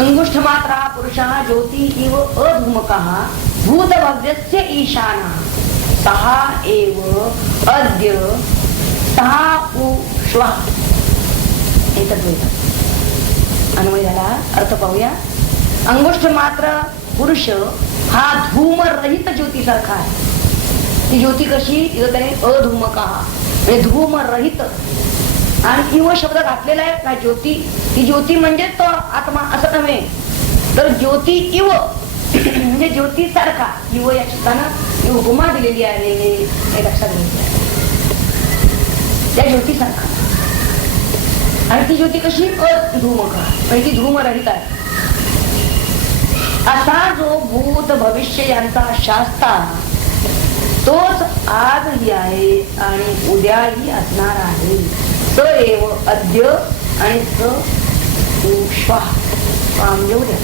अंगुष्ठ मात्रा पुरुषः ज्योति इव अधूमकः भूतभव्यस्य ईशानः सहा एव अद्य सहा उश्वः. अन्वय झाला. अर्थ पाहूया. अंगुष्ठ मात्र पुरुष हा धूमरहित ज्योती सारखा आहे. ती ज्योती कशी? अधूमकः म्हणजे धूमरहित. आणि इव शब्द घातलेला आहे का ज्योती. ती ज्योती म्हणजे तो आत्मा असं नव्हे, तर ज्योती इव म्हणजे ज्योती सारखा. इव या शब्दानं उपमा दिलेली आहे हे लक्षात घ्यायचं. त्या ज्योती सारखा. आणि ती ज्योती कशी? अधूमक म्हणजे ती धूमरहित आहे. असा जो भूत भविष्य यांचा शास्ता तोच आजही आहे आणि उद्याही असणार आहे. स एव अद्य आणि स उश्वः म्हणजे उद्या.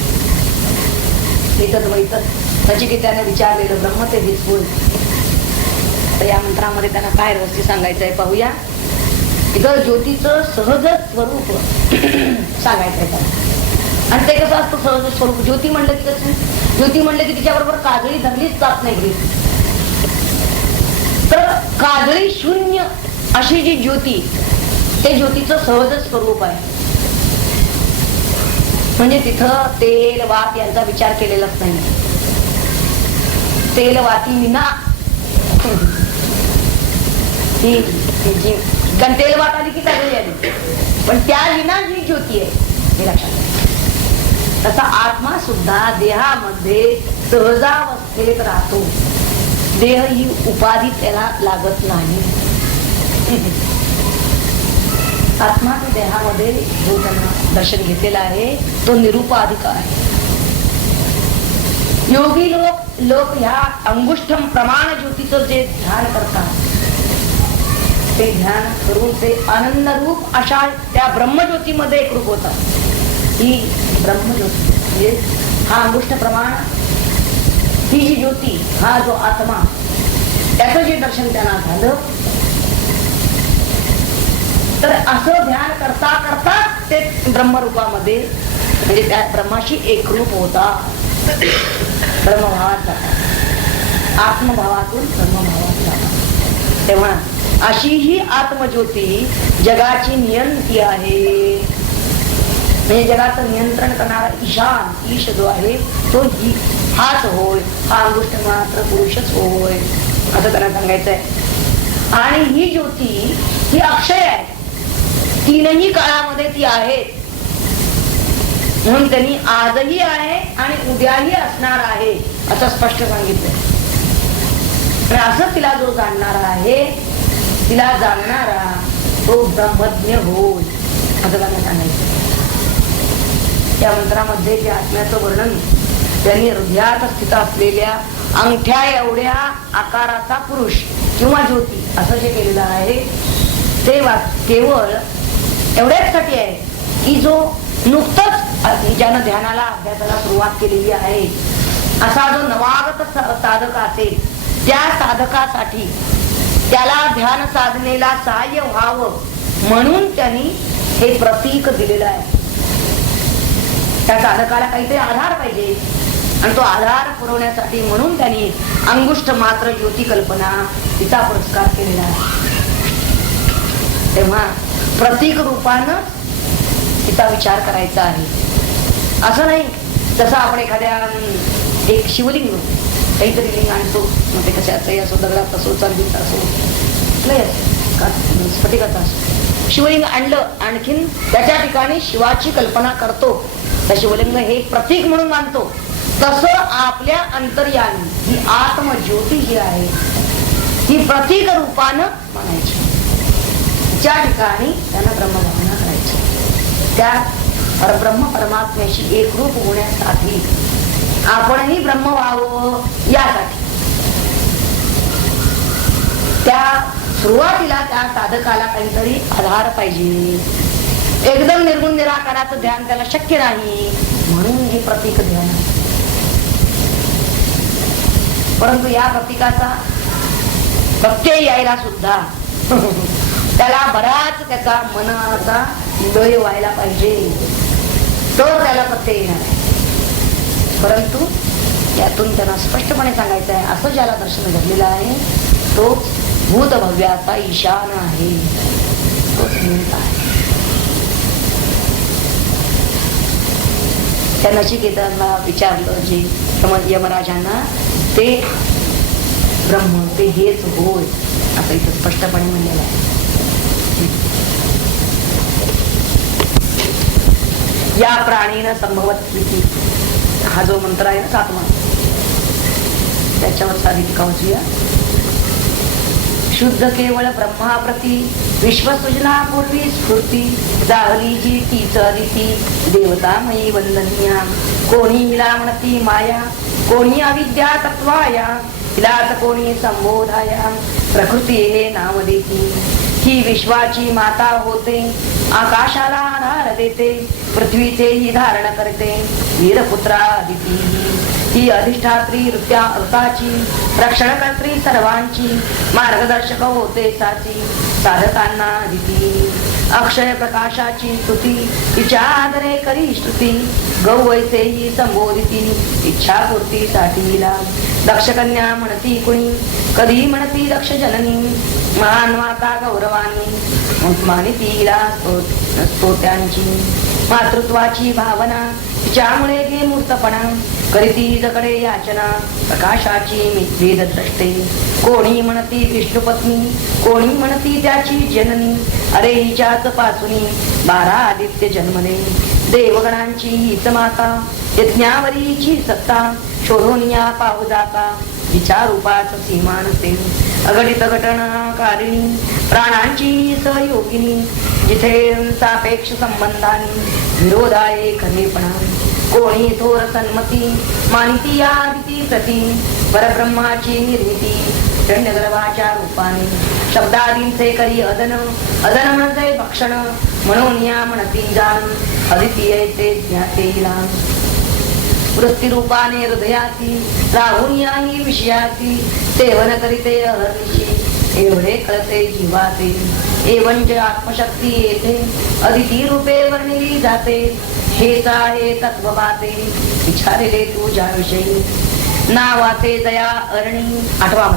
नचिकेताने विचारलेलं ब्रह्म ते विस्फोट. तर या मंत्रामध्ये त्यांना काय रहस्य सांगायचं आहे पाहूया. इथं ज्योतीचं सहज स्वरूप सांगायचं आहे त्याला. आणि ते कसं असतं सहज स्वरूप? ज्योती म्हणलं की कसं? ज्योती म्हणलं की तिच्याबरोबर काजळी धरलीच जात नाही. तर काजळी शून्य अशी जी ज्योती, ते ज्योतीचं सहज स्वरूप आहे. म्हणजे तिथं तेल वात यांचा विचार केलेलाच नाही. तेल वाती विना कारण तेल वात आली की काजळी आली, पण त्या विना जी ज्योती आहे हे लक्षात. तसा आत्मा सुद्धा देहामध्ये सहजावस्थेत राहतो. देह ही उपाधी त्याला लागत नाही. आत्मा तो देहामध्ये जो त्यांना दर्शन घेतलेला आहे तो निरुपाधिक आहे. योगी लोक ह्या अंगुष्ठम प्रमाण ज्योतीचं जे ध्यान करतात ते ध्यान करून ते आनंद रूप अशा त्या ब्रह्मज्योतीमध्ये एकरूप होतात. ही ब्रह्मज्योती म्हणजे हा अंगुष्ठ प्रमाण, ही जी ज्योती, हा जो आत्मा, त्याचं जे दर्शन त्यांना झालं. तर असं ध्यान करता करता ते ब्रह्मरूपामध्ये म्हणजे त्या ब्रह्माशी एकरूप होता. ब्रह्मभावात जातात, आत्मभावातून ब्रह्मभावात जातात. तेव्हा अशी ही आत्मज्योती जगाची नियंती आहे. म्हणजे जगाचं नियंत्रण करणारा ईशान, ईश जो आहे तो हाच होय. हा अंगुष्ठ मात्र पुरुषच होय असं त्यांना सांगायचं आहे. आणि ही ज्योती ही अक्षय आहे. तीनही काळामध्ये ती आहे. म्हणून त्यांनी आजही आहे आणि उद्याही असणार आहे असं स्पष्ट सांगितलं. आणि असं तिला जो जाणणारा आहे, तिला जाणणारा तो ब्रह्मज्ञ होय असं त्यांना सांगायचं. त्या मंत्रामध्ये जे आत्म्याचं वर्णन त्यांनी हृदयात स्थित असलेल्या अंगठ्या एवढ्या आकाराचा पुरुष किंवा ज्योती असं जे केलेलं आहे ते केवळ एवढ्याचसाठी आहे की जो नुकतंच ज्यानं ध्यानाला अभ्यासाला सुरुवात केलेली आहे असा जो नवागत साधक असेल त्या साधकासाठी त्याला ध्यान साधनेला सहाय्य व्हावं म्हणून त्यांनी हे प्रतीक दिलेलं आहे. त्या साधकाला काहीतरी आधार पाहिजे आणि तो आधार पुरवण्यासाठी म्हणून त्यांनी अंगुष्ठ मात्र ज्योती कल्पना तिचा पुरस्कार केलेला आहे. तेव्हा प्रतीक रूपानं तिचा विचार करायचा आहे. असं नाही जसं आपण एखाद्या एक शिवलिंग काहीतरी लिंग आणतो, मग ते कशाचं असो, दगडात असो, चांदीचा असो, स्फटिकाचा असो, शिवलिंग आणलं आणखीन त्याच्या ठिकाणी शिवाची कल्पना करतो, त्या शिवलिंग हे प्रतीक म्हणून मानतो. तसं आपल्या अंतर्यामी ही आत्मज्योती जी आहे ही प्रतीक रूपानं मानायची. ज्या ठिकाणी त्यांना ब्रह्मभावना करायची त्या परब्रह्म परमात्म्याशी एकरूप होण्यासाठी आपणही ब्रह्म व्हावं यासाठी त्या सुरुवातीला त्या साधकाला काहीतरी आधार पाहिजे. एकदम निर्गुण निराकाराचं ध्यान त्याला शक्य नाही म्हणून हे प्रतीक ध्यान. परंतु या प्रतीकाचा प्रत्यय यायला सुद्धा त्याला बराच त्याचा मनाचा लय व्हायला पाहिजे. तर त्याला पत्ते येणार आहे. परंतु यातून त्यांना स्पष्टपणे सांगायचं आहे, असं ज्याला दर्शन घडलेलं आहे तो भूत भव्याचा ईशान आहे, तोच निमित्त आहे. त्या नचिकेताला विचारलं जे यमराजांना, ते ब्रह्म ते हेच होय असं इथं स्पष्टपणे म्हणलेलं आहे. या प्राणीनं संभवत प्रीती, हा जो मंत्र आहे ना 7वा, त्याच्यावर साधी टीका वाचूया. शुद्ध केवळ ब्रह्माप्रती विश्वसृजना पूर्वी स्फूर्ती जाहली जी तीच अदिती देवतामयी वंदनीया. कोणी हिला म्हणती माया, कोणी अविद्या तत्वाया, हिलाच कोणी संबोधाया प्रकृती हे नाव देती. ही विश्वाची माता होते, आकाशाला आधार देते, पृथ्वीचे ही धारण करते, वीरपुत्रा अदिती. ही अधिष्ठात्री ऋताची, रक्षणकर्त्री सर्वांची, मार्गदर्शक होते साची, साधकांना अदिती. अक्षय प्रकाशाची स्तुती, तिच्या आदरे करी स्तुती, गौ वैसे ही संबोधिती, इच्छापूर्तीसाठीला. दक्ष कन्या म्हणती कुणी, कधी म्हणती दक्ष जननी, महान माता गौरवानी, मानितीला स्तोत्यांची. मातृत्वाची भावना तिच्यामुळे घे मूर्तपणा, करीती जकडे याचना, प्रकाशाची वेद द्रष्टे. कोणी म्हणती विष्णुपत्नी, कोणी म्हणती त्याची जननी, अरे हिच्याच पासूनी 12 आदित्य जन्मले. देवगणांची हीच माता, यज्ञावरीची सत्ता, शोधून या पाहू जाता, हिच्या रूपाच सीमा नसे. अगणित घटनाकारिणी, प्राणांची सहयोगिनी, जिथे सापेक्ष संबंधानी विरोध आहे खरेपणा. कोणी थोर सन्मती, मानिती या अदिती प्रती, परब्रह्माची निर्मिती, हिरण्यगर्भाच्या रूपाने. शब्दादींचे करी अदन, अदन म्हणजे भक्षण, म्हणून या म्हणती जाण, अदितीय ते ज्ञातेला. वृत्तीरूपाने हृदयाची, राहून याही विषयाची, सेवन करीते अहर्निशी, एवढे कळते जीवाचे. एवंच आत्मशक्ती येथे, अदिती रूपे वर्णिली जाते, हेच आहे तत्ववाते, विचारिले तुझ्या विषयी. नावाचे दया अरणी, 8वा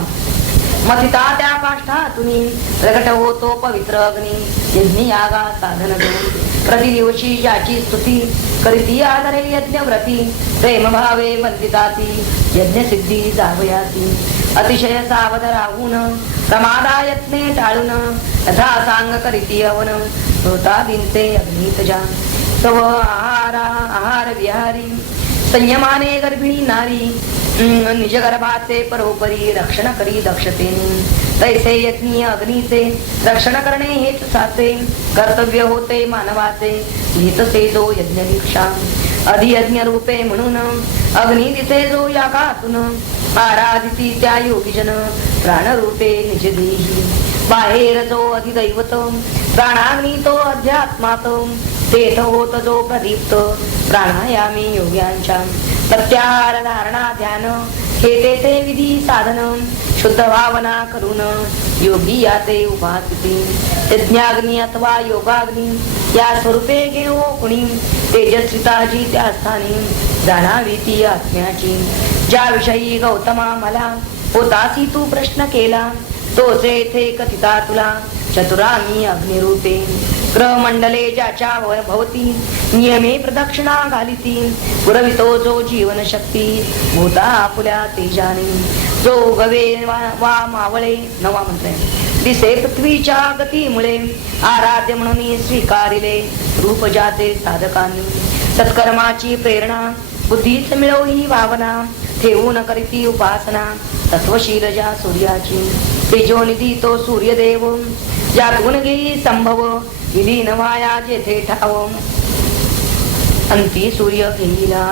मथिता त्या काष्ठातुनी, प्रगट होतो पवित्र अग्नी, यज्ञ यागा साधन देऊन. प्रतिदिवशी ज्याची स्तुती, करीती आदरे यज्ञव्रती, प्रेम भावे वंदिताती, यज्ञ सिद्धी जावयाती. अतिशय सावध राहून, प्रमादा यत्ने टाळून, यथा सांग करीती हवन, श्रोतादींचे अग्नीत जा. तव आहार विहारी, संयमाने गर्भिणी नारी, निज गर्भाचे परोपरी रक्षण करी दक्षतेने. तैसे यज्ञीय अग्नीचे रक्षण करणे हेच साचे, कर्तव्य होते मानवाचे, घेतसे जो यज्ञ दीक्षा. अधियज्ञ रूपे म्हणून अग्नी दिसे जो यागातून, आराधिती त्या योगीजन, प्राणरूपे निज देही. बाहेर जो अधिदैवत, प्राणाग्नी तो अध्यात्मात, तेथ होत जो प्रदीप्त, प्राणायामी योग्यांच्या. प्रत्याहार धारणा ध्यान, हे तेथे विधी साधन, शुद्ध भावना करून योगी याते उपासिती. यज्ञाग्नी अथवा योगाग्नी, या स्वरूपे घेऊ कुणी, तेजस्विताची त्या स्थानी, जाणावी ती आत्म्याची. ज्याविषयी गौतमा मला होतासी तू प्रश्न केला, तोच येथे कथिता तुला, चतुरामी अग्निरूपे. ग्रहमंडले ज्याच्या भवती, नियमे प्रदक्षिणा घालिती, पुरवितो जो जीवन शक्ती, भूता आपुल्या तेजाने. जो गवे वा मावळे, 9वा मंत्र, दिसे पृथ्वीच्या गतीमुळे, आराध्य म्हणून स्वीकारिले, रूप जाते साधकांनी. सत्कर्माची प्रेरणा, बुद्धीच मिळो ही भावना, ठेवून करीती उपासना, तत्वशील ज्या सूर्याची. तेजोनिधी तो सूर्यदेव, ज्यातून घेई संभव, विलीन वाया जेथे ठाव, अंती सूर्य घेईला.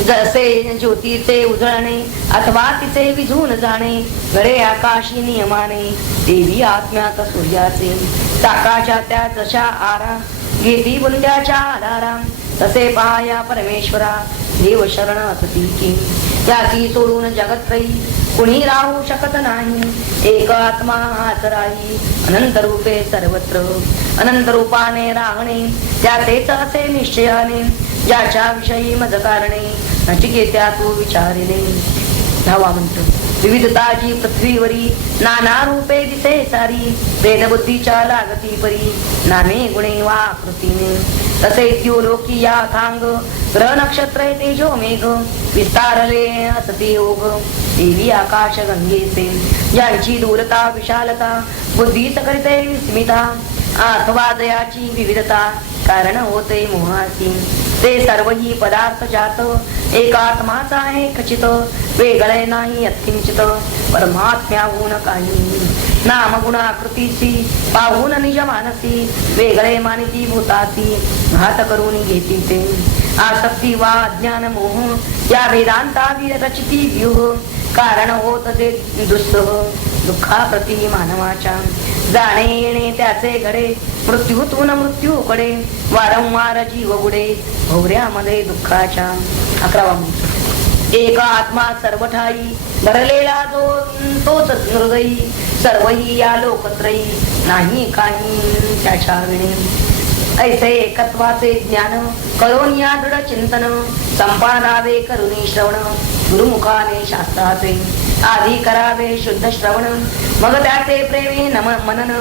जसे ज्योतीचे उजळणे, अथवा तिचे विझून जाणे, गळे आकाशी नियमाने, देवी आत्म्यात सूर्याचे. चाकाच्या त्या जशा आरा, घेती बुंद्याच्या आधारा, तसे पाया परमेश्वरा, देव शरण असती की. त्याची सोडून जगत्रयी, कुणी राहू शकत नाही. एक आत्मा हाच राही अनंत रूपे सर्वत्र. अनंत रूपाने राहणे त्यातेच असे निश्चयाने. ज्याच्या विषयी मज कारणे नचिकेत्या तू विचारिले. 10वा मंत्र. विविधताची पृथ्वीवरी नाना रूपे दिसे सारी. भेदबुद्धीच्या लागती परी नामे गुणे वा आकृतीने. तसे द्युलोकी या थांग ग्रह नक्षत्र तेजो मेघ. विस्तारले असती योग देवी आकाश गंगेचे. यांची दूरता विशालता बुद्धी सकरिते विस्मिता. अथवा दयाची विविधता कारण होते मोहासी. ते सर्वही पदार्थ जात एकात्माचा आहे खचित. वेगळे नाही यत्किंचित परमात्म्याहून काही. नाम गुणाकृतीची पाहून निज मानसी. वेगळे मानिती भूतासी घात करून घेती ते. आसक्ती वा अज्ञान मोह या वेदांता रचिती व्यूह. कारण होत ते दुस्सह दुःखाप्रती मानवाच्या. जाणे येणे त्याचे घडे मृत्यूतून मृत्यूकडे. वारंवार जीव बुडे भोवऱ्यामध्ये दुःखाच्या. 11वा मंत्र. एक आत्मा सर्व ठाई भरलेला जो तोच हृदयी. सर्वही या लोकत्रयी नाही काही त्याच्या विणे. ऐसे एकत्वाचे ज्ञान करून या दृढ चिंतन. संपादावे करुणी श्रवण गुरुमुखाने शास्त्राचे. आधी करावे शुद्ध श्रवण मग त्याचे प्रेमे मनन.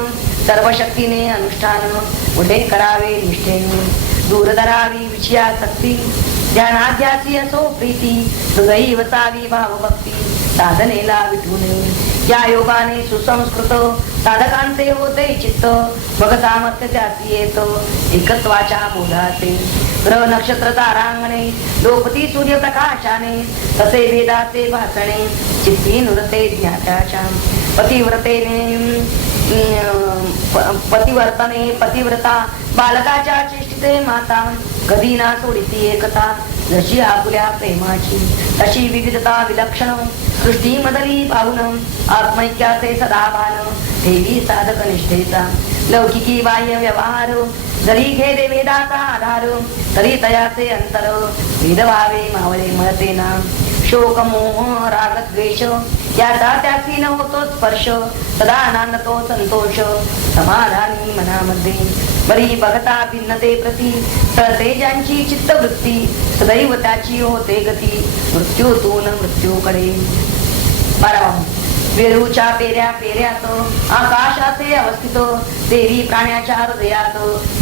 सर्व शक्तीने अनुष्ठान पुढे करावे निष्ठेने. दूर धरावी विषयासक्ती ध्यानाध्यासी असो प्रीती. हृदयी वसावी भावभक्ती साधनेला विठूने. या योगाने सुसंस्कृत साधकांचे होते चित्त. मग सामर्थ्य त्याची येत एकत्वाच्या बोधाचे. ग्रह नक्षत्र तारांगणे लोपती सूर्यप्रकाशाने. तसे वेदाचे भासणे चित्ती नुरते ज्ञात्याच्या. पतिवर्तने पतिव्रता बालकाच्या चेष्टिते माता. कधी ना सोडिती एकता जशी आपुल्या प्रेमाची. तशी विविधता विलक्षण सृष्टी मदली पाहून. आत्मैक्याचे सदा भान ठेवी साधक निष्ठेचा. लौकिकी बाह्य व्यवहार जरी घेदे वेदाचा आधार. तरी तयाचे अंतर वेद व्हावे मावळे मळते ना. शोक मोह राग द्वेष याचा त्याची न होतो स्पर्श. सदा आनंदतो संतोष समाधानी मनामध्ये. बरी बघता भिन्नते प्रती तळते ज्यांची चित्तवृत्ती. सदैव त्याची होते गती मृत्यूतून मृत्यूकडे. 12वा. वेरूच्या पेऱ्या पेऱ्यात आकाशाचे अवस्थित. देवी प्राण्याच्या हृदयात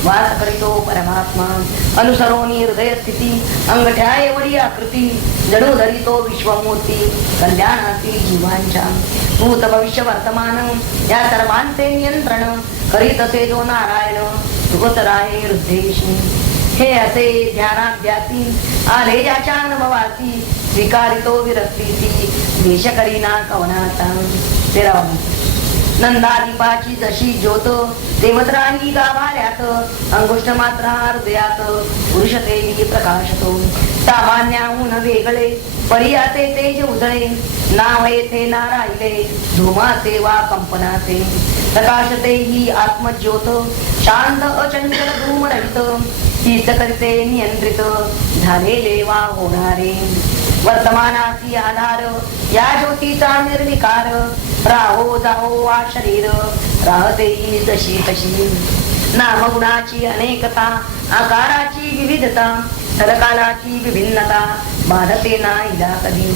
वास करीतो परमात्मा. अनुसरोनी हृदय स्थिती अंगठ्या एवढी आकृती. जणू धरितो विश्वमूर्ती कल्याणातील जीवांच्या. भूत भविष्य वर्तमान या सर्वांचे नियंत्रण करीत असे जो नारायण सुगत राहे हृदयेशी. हे असे ध्यानाध्यासी आले ज्याच्या अनुभवासी. स्वीकारितो विरक्तीसी देश करीना कवनाचा. 13वा. नंदादीपाची जशी ज्योत देवत्रांनी गाभाऱ्यात. अंगुष्ठ मात्र हृदयात पुरुष देवी प्रकाशतो. सामान्याहून वेगळे परियाचे तेज उजळे. नाव येथे ना राहिले धुमाचे वा कंपनाचे. प्रकाशते ही आत्मज्योत शांत अचंचल धूमरहित. हीच करते नियंत्रित झालेले वा होणारे. वर्तमानाची आधार या ज्योतीचा निर्विकार. राहो जाहो वा शरीर राहते जशी तशी. नामगुणाची अनेकता आकाराची विविधता. सरकालाची विभिन्नता बाधते ना हिला कधी.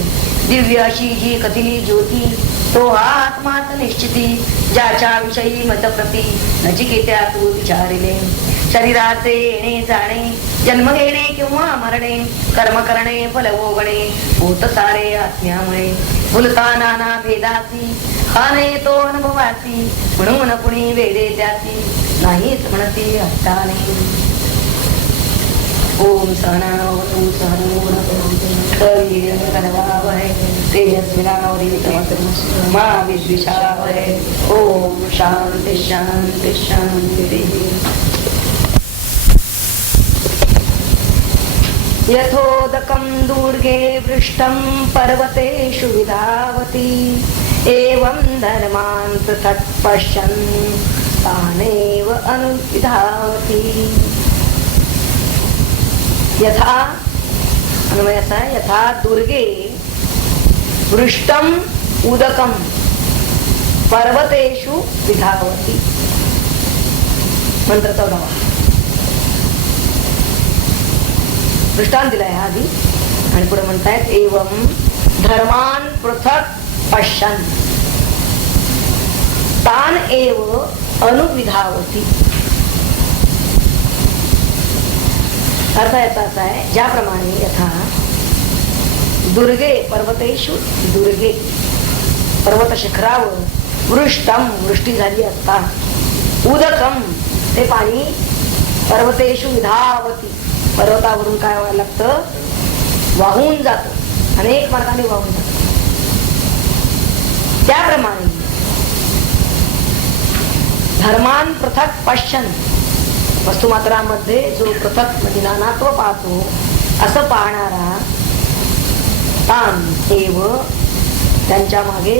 दिव्य अशी जी कथिली ज्योती तो हा आत्माच निश्चिती. ज्याच्या विषयी मतप्रती नचिकेत्या तू विचारिले. शरीराचे येणे जाणे जन्म घेणे किंवा मरणे. कर्म करणे फल भोगणे होत सारे आत्म्यामुळे. भूलता नाना भेदासी खाणे तो अनुभवासी. म्हणून कुणी वेदे त्याची नाहीच म्हणती हट्टाने. ओम सहनावतु सहनौ भुनक्तु तेजस्विनावधीतमस्तु मा विद्विषावहै. ओम शांति शांति शांति. यथोदकं दूर्गे वृष्टं पर्वतेषु विधावति. एवं धर्मान् पृथक् पश्यन् तानेव अनुविधावति. यथा अन्वय असा यथा दुर्गे वृष्टम उदकम पर्वतेषु विधावती. मंत्र 14. दृष्टांत दिलाय हा आधी आणि पुढे म्हणतायत एवं धर्मान पृथक पश्यन् तान एव अनुविधावती. अर्थ याचा असा आहे, ज्याप्रमाणे यथा दुर्गे पर्वतेषु दुर्गे पर्वत शिखरावर वृष्टम वृष्टी झाली असता उदकम ते पाणी पर्वतेषु विधावती पर्वतावरून काय व्हायला लागतं, वाहून जातं, अनेक मार्गाने वाहून जातं. त्याप्रमाणे धर्मान पृथक पश्यन् वस्तुमात्रामध्ये जो पृथक म्हणजे नानात्व पाहतो असं पाहणारा तान एव त्यांच्या मागे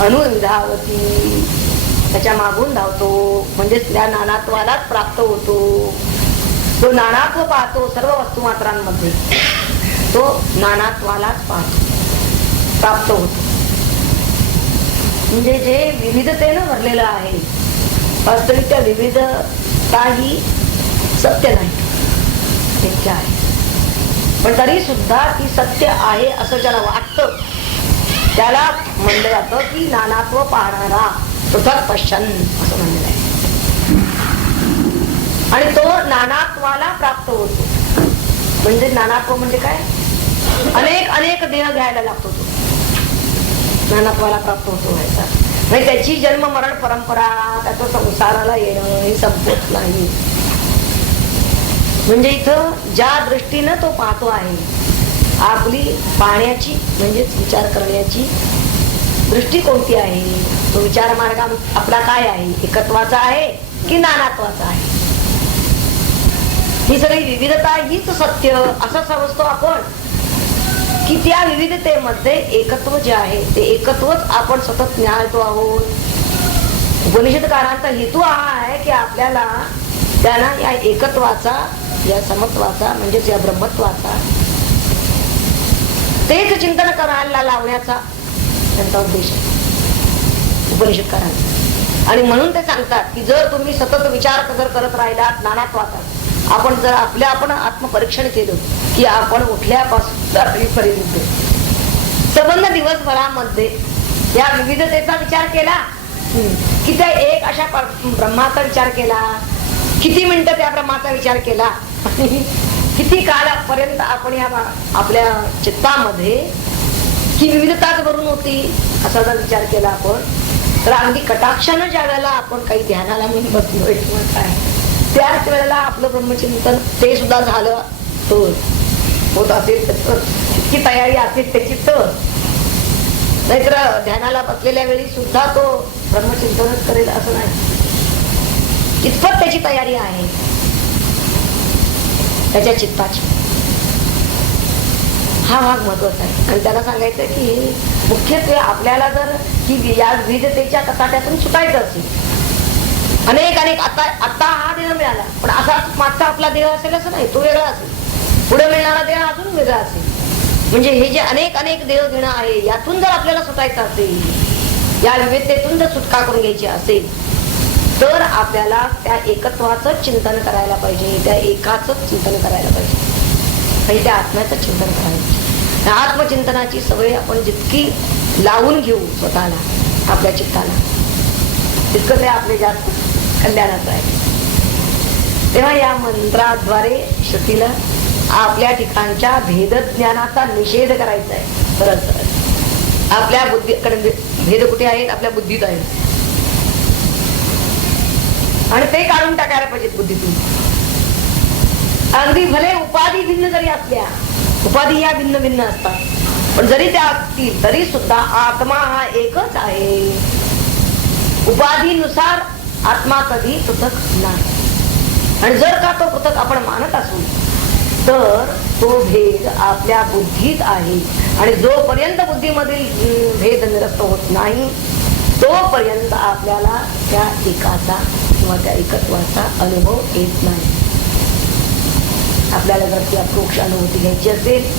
अनुविधावती त्याच्या मागून धावतो, म्हणजे त्या नानात्वालाच प्राप्त होतो. तो नानात्व पाहतो सर्व वस्तुमात्रांमध्ये, तो नानात्वालाच पाहतो, प्राप्त होतो. म्हणजे जे विविधतेनं भरलेलं आहे, वास्तविक त्या विविधता ही सत्य नाही, मिथ्या आहे. पण तरी सुद्धा ती सत्य आहे असं ज्याला वाटतं त्याला म्हणलं जातं की नानात्व पाहणारा पृथक पश्यन् असं म्हणलेलं आहे. आणि तो नानात्वाला प्राप्त होतो. म्हणजे नानात्व म्हणजे काय, अनेक अनेक देह घ्यायला लागतो तो, नानात्वाला प्राप्त होतो व्हायचा. म्हणजे त्याची जन्म मरण परंपरा, त्याचं संसाराला येणं हे संपत नाही. म्हणजे इथं ज्या दृष्टीनं तो पाहतो आहे, आपली पाहण्याची म्हणजेच विचार करण्याची दृष्टी कोणती आहे, तो विचार मार्ग आपला काय आहे, एकत्वाचा आहे की नानात्वाचा आहे. ही सगळी विविधता हीच सत्य असं समजतो आपण, की त्या विविधतेमध्ये एकत्व जे आहे ते एकत्वच आपण सतत न्यायतो आहोत. उपनिषदकारांचा हेतू हा आहे की आपल्याला त्यांना या एकत्वाचा, या समत्वाचा म्हणजेच या ब्रह्मत्वाचा तेच चिंतन करायला लावण्याचा त्यांचा उद्देश आहे उपनिषदकारांचा. आणि म्हणून ते सांगतात की जर तुम्ही सतत विचार जर करत राहिलात नानात्वाचा, आपण जर आपण आत्मपरीक्षण केलं की आपण उठल्यापासून रात्रीपर्यंत संबंध दिवसभरामध्ये या विविधतेचा विचार केला, की त्या एक अशा ब्रह्माचा विचार केला, किती मिनिटं त्या ब्रह्माचा विचार केला, किती काळापर्यंत आपण या आपल्या चित्तामध्ये ही विविधताच भरून होती असा जर विचार केला आपण, तर अगदी कटाक्षानं ज्या वेळेला आपण काही ध्यानाला म्हणून बसलोय किंवा काय, त्याच वेळेला आपलं ब्रह्मचिंतन ते सुद्धा झालं तर होत असेल, इतकी तयारी असेल त्याची तर. नाहीतर ध्यानाला बसलेल्या वेळी सुद्धा तो ब्रह्मचिंतनच करेल असं नाही. कितपत त्याची तयारी आहे त्याच्या चित्ताची, हा भाग महत्वाचा आहे. आणि त्याला सांगायचं की मुख्यत्वे आपल्याला जर ही या विविधतेच्या कचाट्यातून सुटायचं असेल, अनेक आता हा देह मिळाला पण असाच मागचा आपला देह असेल असं नाही, तो वेगळा असेल, पुढे मिळणारा देह अजून वेगळा असेल. म्हणजे हे जे अनेक अनेक देह घेणं आहे यातून जर आपल्याला सुटायचं असेल, या विविधतेतून जर सुटका करून घ्यायची असेल, तर आपल्याला त्या एकत्वाचं चिंतन करायला पाहिजे, त्या एकाच चिंतन करायला पाहिजे, आणि त्या आत्म्याचं चिंतन करायला पाहिजे. आत्मचिंतनाची सवय आपण जितकी लावून घेऊ स्वतःला आपल्या चित्ताला, तितकं ते आपले जास्त कल्याणाचं आहे. तेव्हा या मंत्राद्वारे श्रुतीला आपल्या ठिकाणच्या भेदज्ञानाचा निषेध करायचा आहे. सरळ सरळ आपल्या बुद्धीकडे भेद कुठे आहेत, आपल्या बुद्धीत आहेत, आणि ते काढून टाकायला पाहिजेत बुद्धीतून. अगदी भले उपाधी भिन्न जरी असल्या, उपाधी या भिन्न भिन्न असतात, पण जरी त्या असतील तरी सुद्धा आत्मा हा एकच आहे. उपाधीनुसार आत्मा कधी पृथक नाही. आणि जर का तो पृथक आपण मानत असू तर तो भेद आपल्या बुद्धीत आहे. आणि जोपर्यंत बुद्धीमधील भेद निरस्त होत नाही तोपर्यंत आपल्याला त्या एकाचा किंवा त्या एकत्वाचा अनुभव येत नाही. आपल्याला जर ती अप्रोक्ष अनुभूती घ्यायची असेल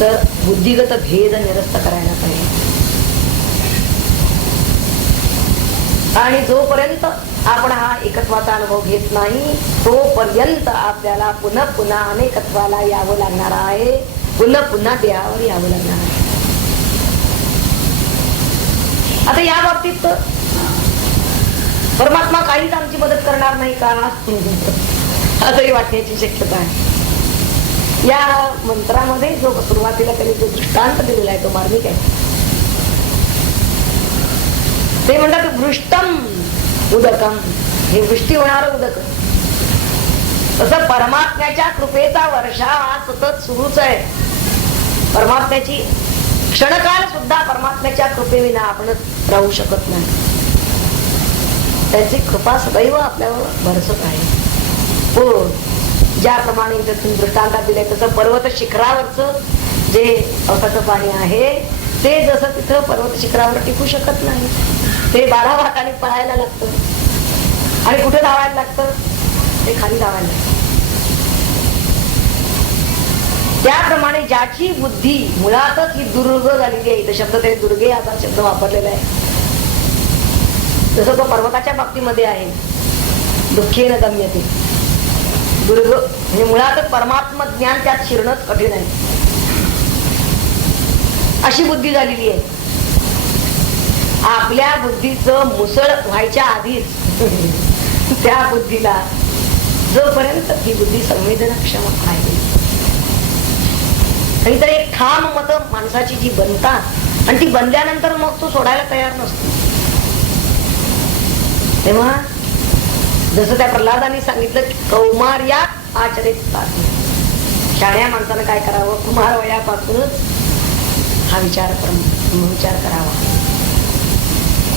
तर बुद्धिगत भेद निरस्त करायला पाहिजे. आणि जोपर्यंत आपण हा एकत्वाचा अनुभव घेत नाही तोपर्यंत आपल्याला पुन्हा पुन्हा अनेकत्वाला यावं लागणार आहे, पुन्हा पुन्हा देहावर यावं लागणार आहे. आता या बाबतीत परमात्मा काहीच आमची मदत करणार नाही का असंही वाटण्याची शक्यता आहे. या मंत्रामध्ये जो सुरुवातीला त्यांनी जो दृष्टांत दिलेला आहे तो मार्मिक आहे. ते म्हणतात वृष्टम उदकम, हे वृष्टी होणार उदक. तसं परमात्म्याच्या कृपेचा वर्षा हा सतत सुरूच आहे. परमात्म्याची क्षणकाल सुद्धा परमात्म्याच्या कृपेविना आपण राहू शकत नाही. त्याची कृपा सदैव आपल्यावर बरसत आहे. हो, ज्याप्रमाणे दृष्टांतात दिलंय तसं पर्वत शिखरावरच जे पावसाचं पाणी आहे ते जसं तिथं पर्वत शिखरावर टिकू शकत नाही. ते 12 वाटाने पळायला लागतं आणि कुठे धावायला लागतं, ते खाली धावायला लागतं. त्याप्रमाणे ज्याची बुद्धी मुळातच ही दुर्ग झालेली आहे, शब्द ते दुर्गे असा शब्द वापरलेला आहे. जसं तो पर्वताच्या बाबतीमध्ये आहे, दुःखेन गम्यते. दुर्ग म्हणजे मुळातच परमात्म ज्ञान त्यात शिरणंच कठीण आहे, अशी बुद्धी झालेली आहे. आपल्या बुद्धीचं मुसळ व्हायच्या आधीच त्या बुद्धीला जोपर्यंत ही बुद्धी संवेदनक्षम आहे, काहीतरी एक ठाम मत माणसाची जी बनतात आणि ती बनल्यानंतर मग तो सोडायला तयार नसतो. तेव्हा जसं त्या प्रल्हादाने सांगितलं की कौमार्यात आचरित शाळ्या माणसानं काय करावं, कुमार वयापासूनच हा विचार करावा.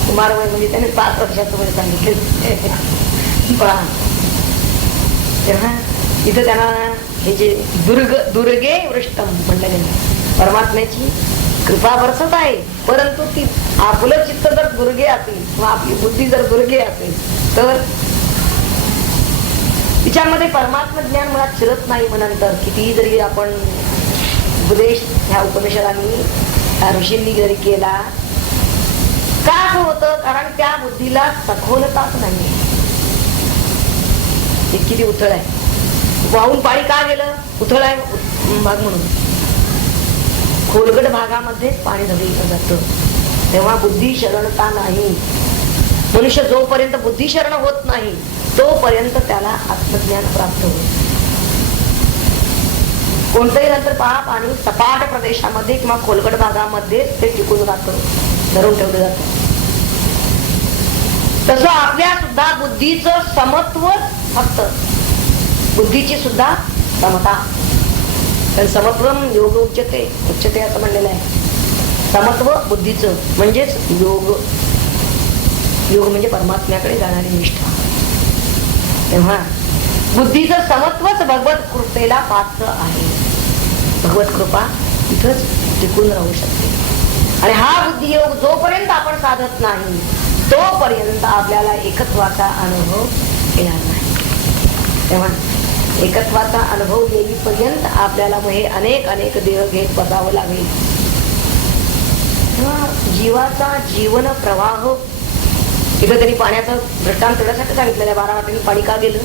कुमार वय म्हणजे त्याने 5 वर्षाचं वय सांगितले. तेव्हा इथं त्यांना हे जे दुर्गे वृष्टम म्हणलेले परमात्म्याची कृपा बरसत आहे, परंतु ती आपलं चित्त जर दुर्गे असेल किंवा आपली बुद्धी जर दुर्गे असेल तर तिच्यामध्ये परमात्म ज्ञान मुळात शिरत नाही. म्हणून कितीही जरी आपण उपदेश ह्या उपदेशांनी ऋषींनी जरी केला का असं होतं, कारण त्या बुद्धीला सखोलताच नाही. किती उथळ आहे, वाहून पाणी का गेलं, उथळ आहे भाग म्हणून. खोलगट भागामध्ये पाणी धरलं जातं. तेव्हा बुद्धी शरणता नाही. मनुष्य जोपर्यंत बुद्धी शरण होत नाही तोपर्यंत त्याला आत्मज्ञान प्राप्त होत. कोणतंही नंतर पहा पाणी सपाट प्रदेशामध्ये किंवा खोलगट भागामध्ये ते टिकून राहतं, धरून ठेवलं जातं. तसं आपल्या सुद्धा बुद्धीचं समत्व, फक्त बुद्धीची सुद्धा समता. तर समत्वम योग उच्चते असं म्हणलेलं आहे. समत्व बुद्धीचं म्हणजेच योग. योग म्हणजे परमात्म्याकडे जाणारी निष्ठा. तेव्हा बुद्धीचं समत्वच भगवत कृपेला पात्र आहे. भगवत कृपा इथंच टिकून राहू शकते. आणि हा बुद्धियोग जोपर्यंत आपण साधत नाही तोपर्यंत आपल्याला एकत्वाचा अनुभव येणार नाही. तेव्हा एकत्वाचा अनुभव येईपर्यंत आपल्याला हे अनेक देह घेत बसावं लागेल. जीवाचा जीवन प्रवाह इथं तरी पाण्याचं दृष्टांत थोड्यासाठी सांगितलेलं आहे. 12 वाटांनी पाणी का गेलं,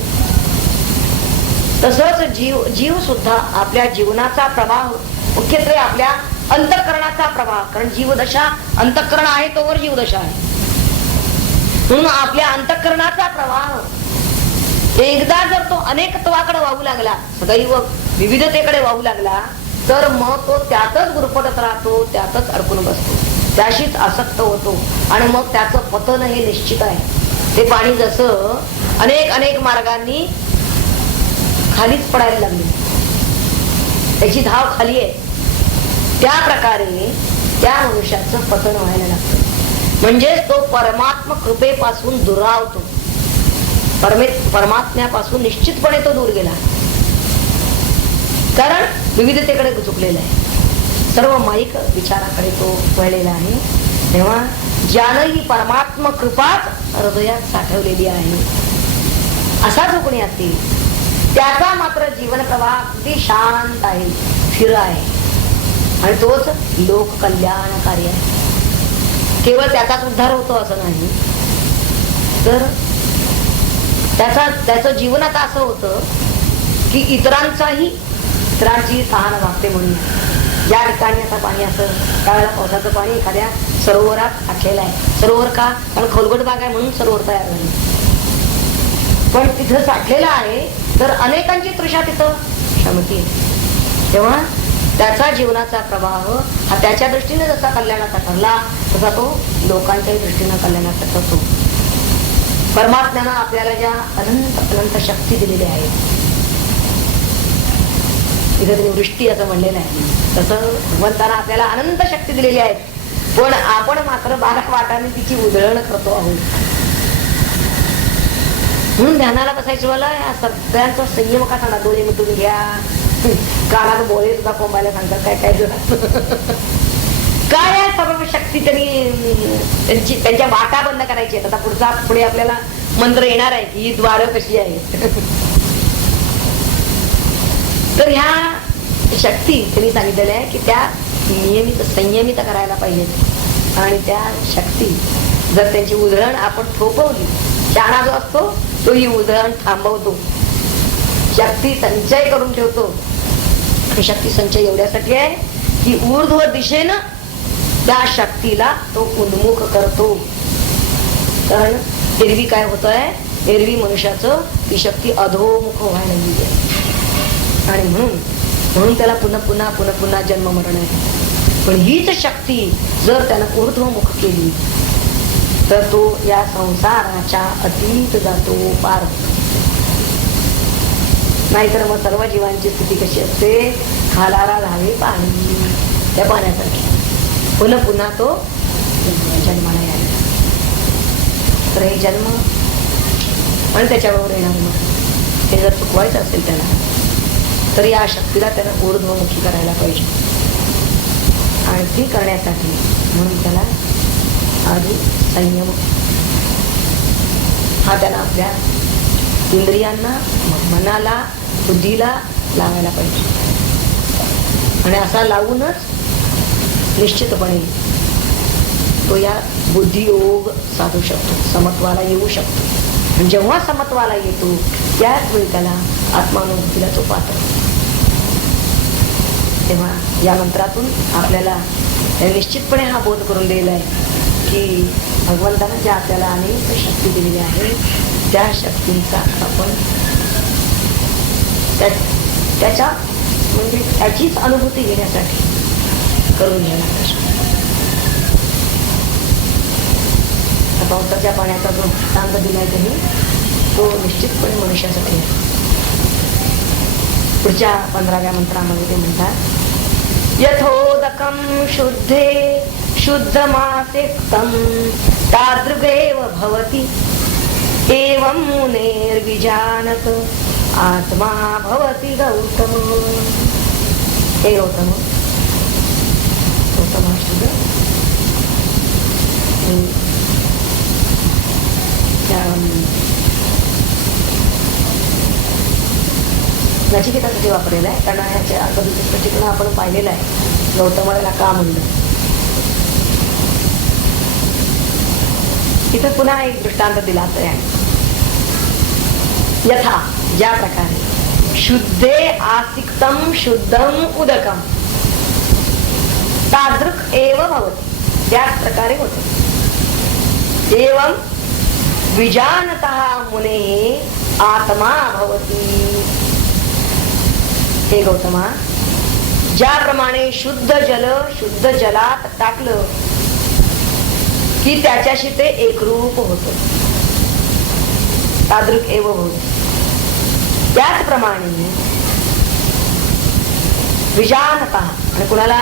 तसंच जीव सुद्धा आपल्या जीवनाचा प्रवाह मुख्यत्वे आपल्या अंतःकरणाचा प्रवाह, कारण जीवदशा अंतःकरण आहे तोवर जीवदशा आहे. म्हणून आपल्या अंतःकरणाचा प्रवाह एकदा जर तो अनेकत्वाकडे वाहू लागला, सदैव विविधतेकडे वाहू लागला, तर मग तो त्यातच गुरफटत राहतो, त्यातच अडकून बसतो, त्याशीच आसक्त होतो आणि मग त्याचं पतन हे निश्चित आहे. ते पाणी जसं अनेक मार्गांनी खालीच पडायला लागले, त्याची धाव खाली आहे, त्या प्रकारे त्या मनुष्याचं पतन व्हायला लागतं. म्हणजेच तो परमात्म कृपेपासून दुरावतो, परमात्म्यापासून निश्चितपणे तो दूर गेला, कारण विविधतेकडे झुकलेला आहे, सर्व माईक विचाराकडे तो वळलेला आहे. तेव्हा ज्यानं ही परमात्म कृपाच हृदयात साठवलेली आहे असा जो कोणी असेल त्याचा मात्र जीवन प्रवाह अगदी शांत आहे, स्थिर आहे. आणि तोच लोक कल्याणकारी आहे. केवळ त्याचाच उद्धार होतो असं नाही, तर त्याचं जीवन आता असं होतं की इतरांची तहान भागते. म्हणून ज्या ठिकाणी आता पाणी असं त्यावेळेला पावसाचं पाणी एखाद्या सरोवरात साठलेलं आहे. सरोवर का? कारण खोलगट भाग आहे म्हणून सरोवर तयार झाले. पण तिथं साठलेलं आहे तर अनेकांची तृषा तिथं क्षमती आहे. तेव्हा त्याचा जीवनाचा प्रवाह हा त्याच्या दृष्टीने जसा कल्याणाचा ठरला तसा तो लोकांच्याही दृष्टीने कल्याणाचा ठरतो. परमात्म्यानं आपल्याला ज्या अनंत अनंत शक्ती दिलेल्या आहेत, इथं त्यांनी वृष्टी असं म्हणलेलं आहे, तसं भगवंतानं आपल्याला अनंत शक्ती दिलेली आहेत. पण आपण मात्र 12 वाटाने तिची उधळण करतो आहोत. म्हणून ध्यानाला बसायचं मला या सगळ्यांचा संयम का सांगा. डोळे मिटून घ्या, कानात बोळे सुद्धा कोंबायला सांगतात काय काय काय आहे सर्व शक्ती त्यांनी त्यांच्या वाटा बंद करायची. आता पुढे आपल्याला मंत्र येणार आहे की ही द्वार कशी आहे. तर ह्या शक्ती त्यांनी सांगितलेल्या आहे की त्या नियमित संयमित करायला पाहिजेत. आणि त्या शक्ती जर त्यांची उधळण आपण थोपवली, शहाणा जो असतो तो ही उधळण थांबवतो, शक्ती संचय करून ठेवतो. शक्ती संचय एवढ्यासाठी आहे की ऊर्ध्व दिशेनं त्या शक्तीला तो उन्मुख करतो. कारण एरवी काय होत आहे, एरवी मनुष्याचं ती शक्ती अधोमुख व्हायला लागली आहे. आणि म्हणून त्याला पुन्हा पुन्हा पुन्हा पुन्हा जन्म मरण आहे. पण हीच शक्ती जर त्यानं ऊर्ध्वमुख केली तर तो या संसाराच्या अतीत जातो, पार. नाहीतर मग सर्व जीवांची स्थिती कशी असते, खालारा धावे पाणी, त्या पाण्यासारखी पुन्हा पुन्हा तो जन्माला यायला. तर हे जन्म आणि त्याच्याबरोबर येणार मग हे जर चुकवायचं असेल त्याला, तर या शक्तीला त्यानं ऊर्ध्वमुखी करायला पाहिजे. आणि ती करण्यासाठी म्हणून त्याला आधी संयम हा त्याला आपल्या इंद्रियांना, मनाला, बुद्धीला लावायला पाहिजे. आणि असा लावूनच निश्चितपणे तो या बुद्धियोग साधू शकतो, समत्वाला येऊ शकतो. आणि जेव्हा समत्वाला येतो त्याच वेळी त्याला आत्मानुभूतीला तो पात्र. तेव्हा या मंत्रातून आपल्याला निश्चितपणे हा बोध करून दिलेला आहे की भगवंतानं ज्या आपल्याला अनेक शक्ती दिलेली आहे त्या शक्तींचा आपण त्याच्या म्हणजे त्याचीच अनुभूती घेण्यासाठी करून घ्यायला पाहिजे. पावसाच्या पाण्याचा जो दृष्टांत दिलाय त्यांनी तो निश्चितपणे मनुष्यासाठी आहे. पुढच्या 15व्या मंत्रामध्ये ते म्हणतात, यथोदकं शुद्धे शुद्धमासिक्तं तादृगेव भवति एवं मुनेर्विजानत आत्मा भवति गौतम. हे गौतम, गौतम शुद्ध नचिकेतासाठी वापरलेला आहे. कारण ह्याच्या अगोदरचं ठिकाण आपण पाहिलेलं आहे गौतमाला का म्हणलं. इथं पुन्हा एक दृष्टांत दिला तर यथा, ज्या प्रकारे शुद्धे आसिक्तम शुद्धम उदकम तादृक एव भवति, त्याच प्रकारे होत. एवं विजानतः मुने आत्मा भवति. हे गौतमा, ज्याप्रमाणे शुद्ध जलात टाकलं की त्याच्याशी ते एकरूप होत, तादृक एव होत. त्याचप्रमाणे विजानता, आणि कुणाला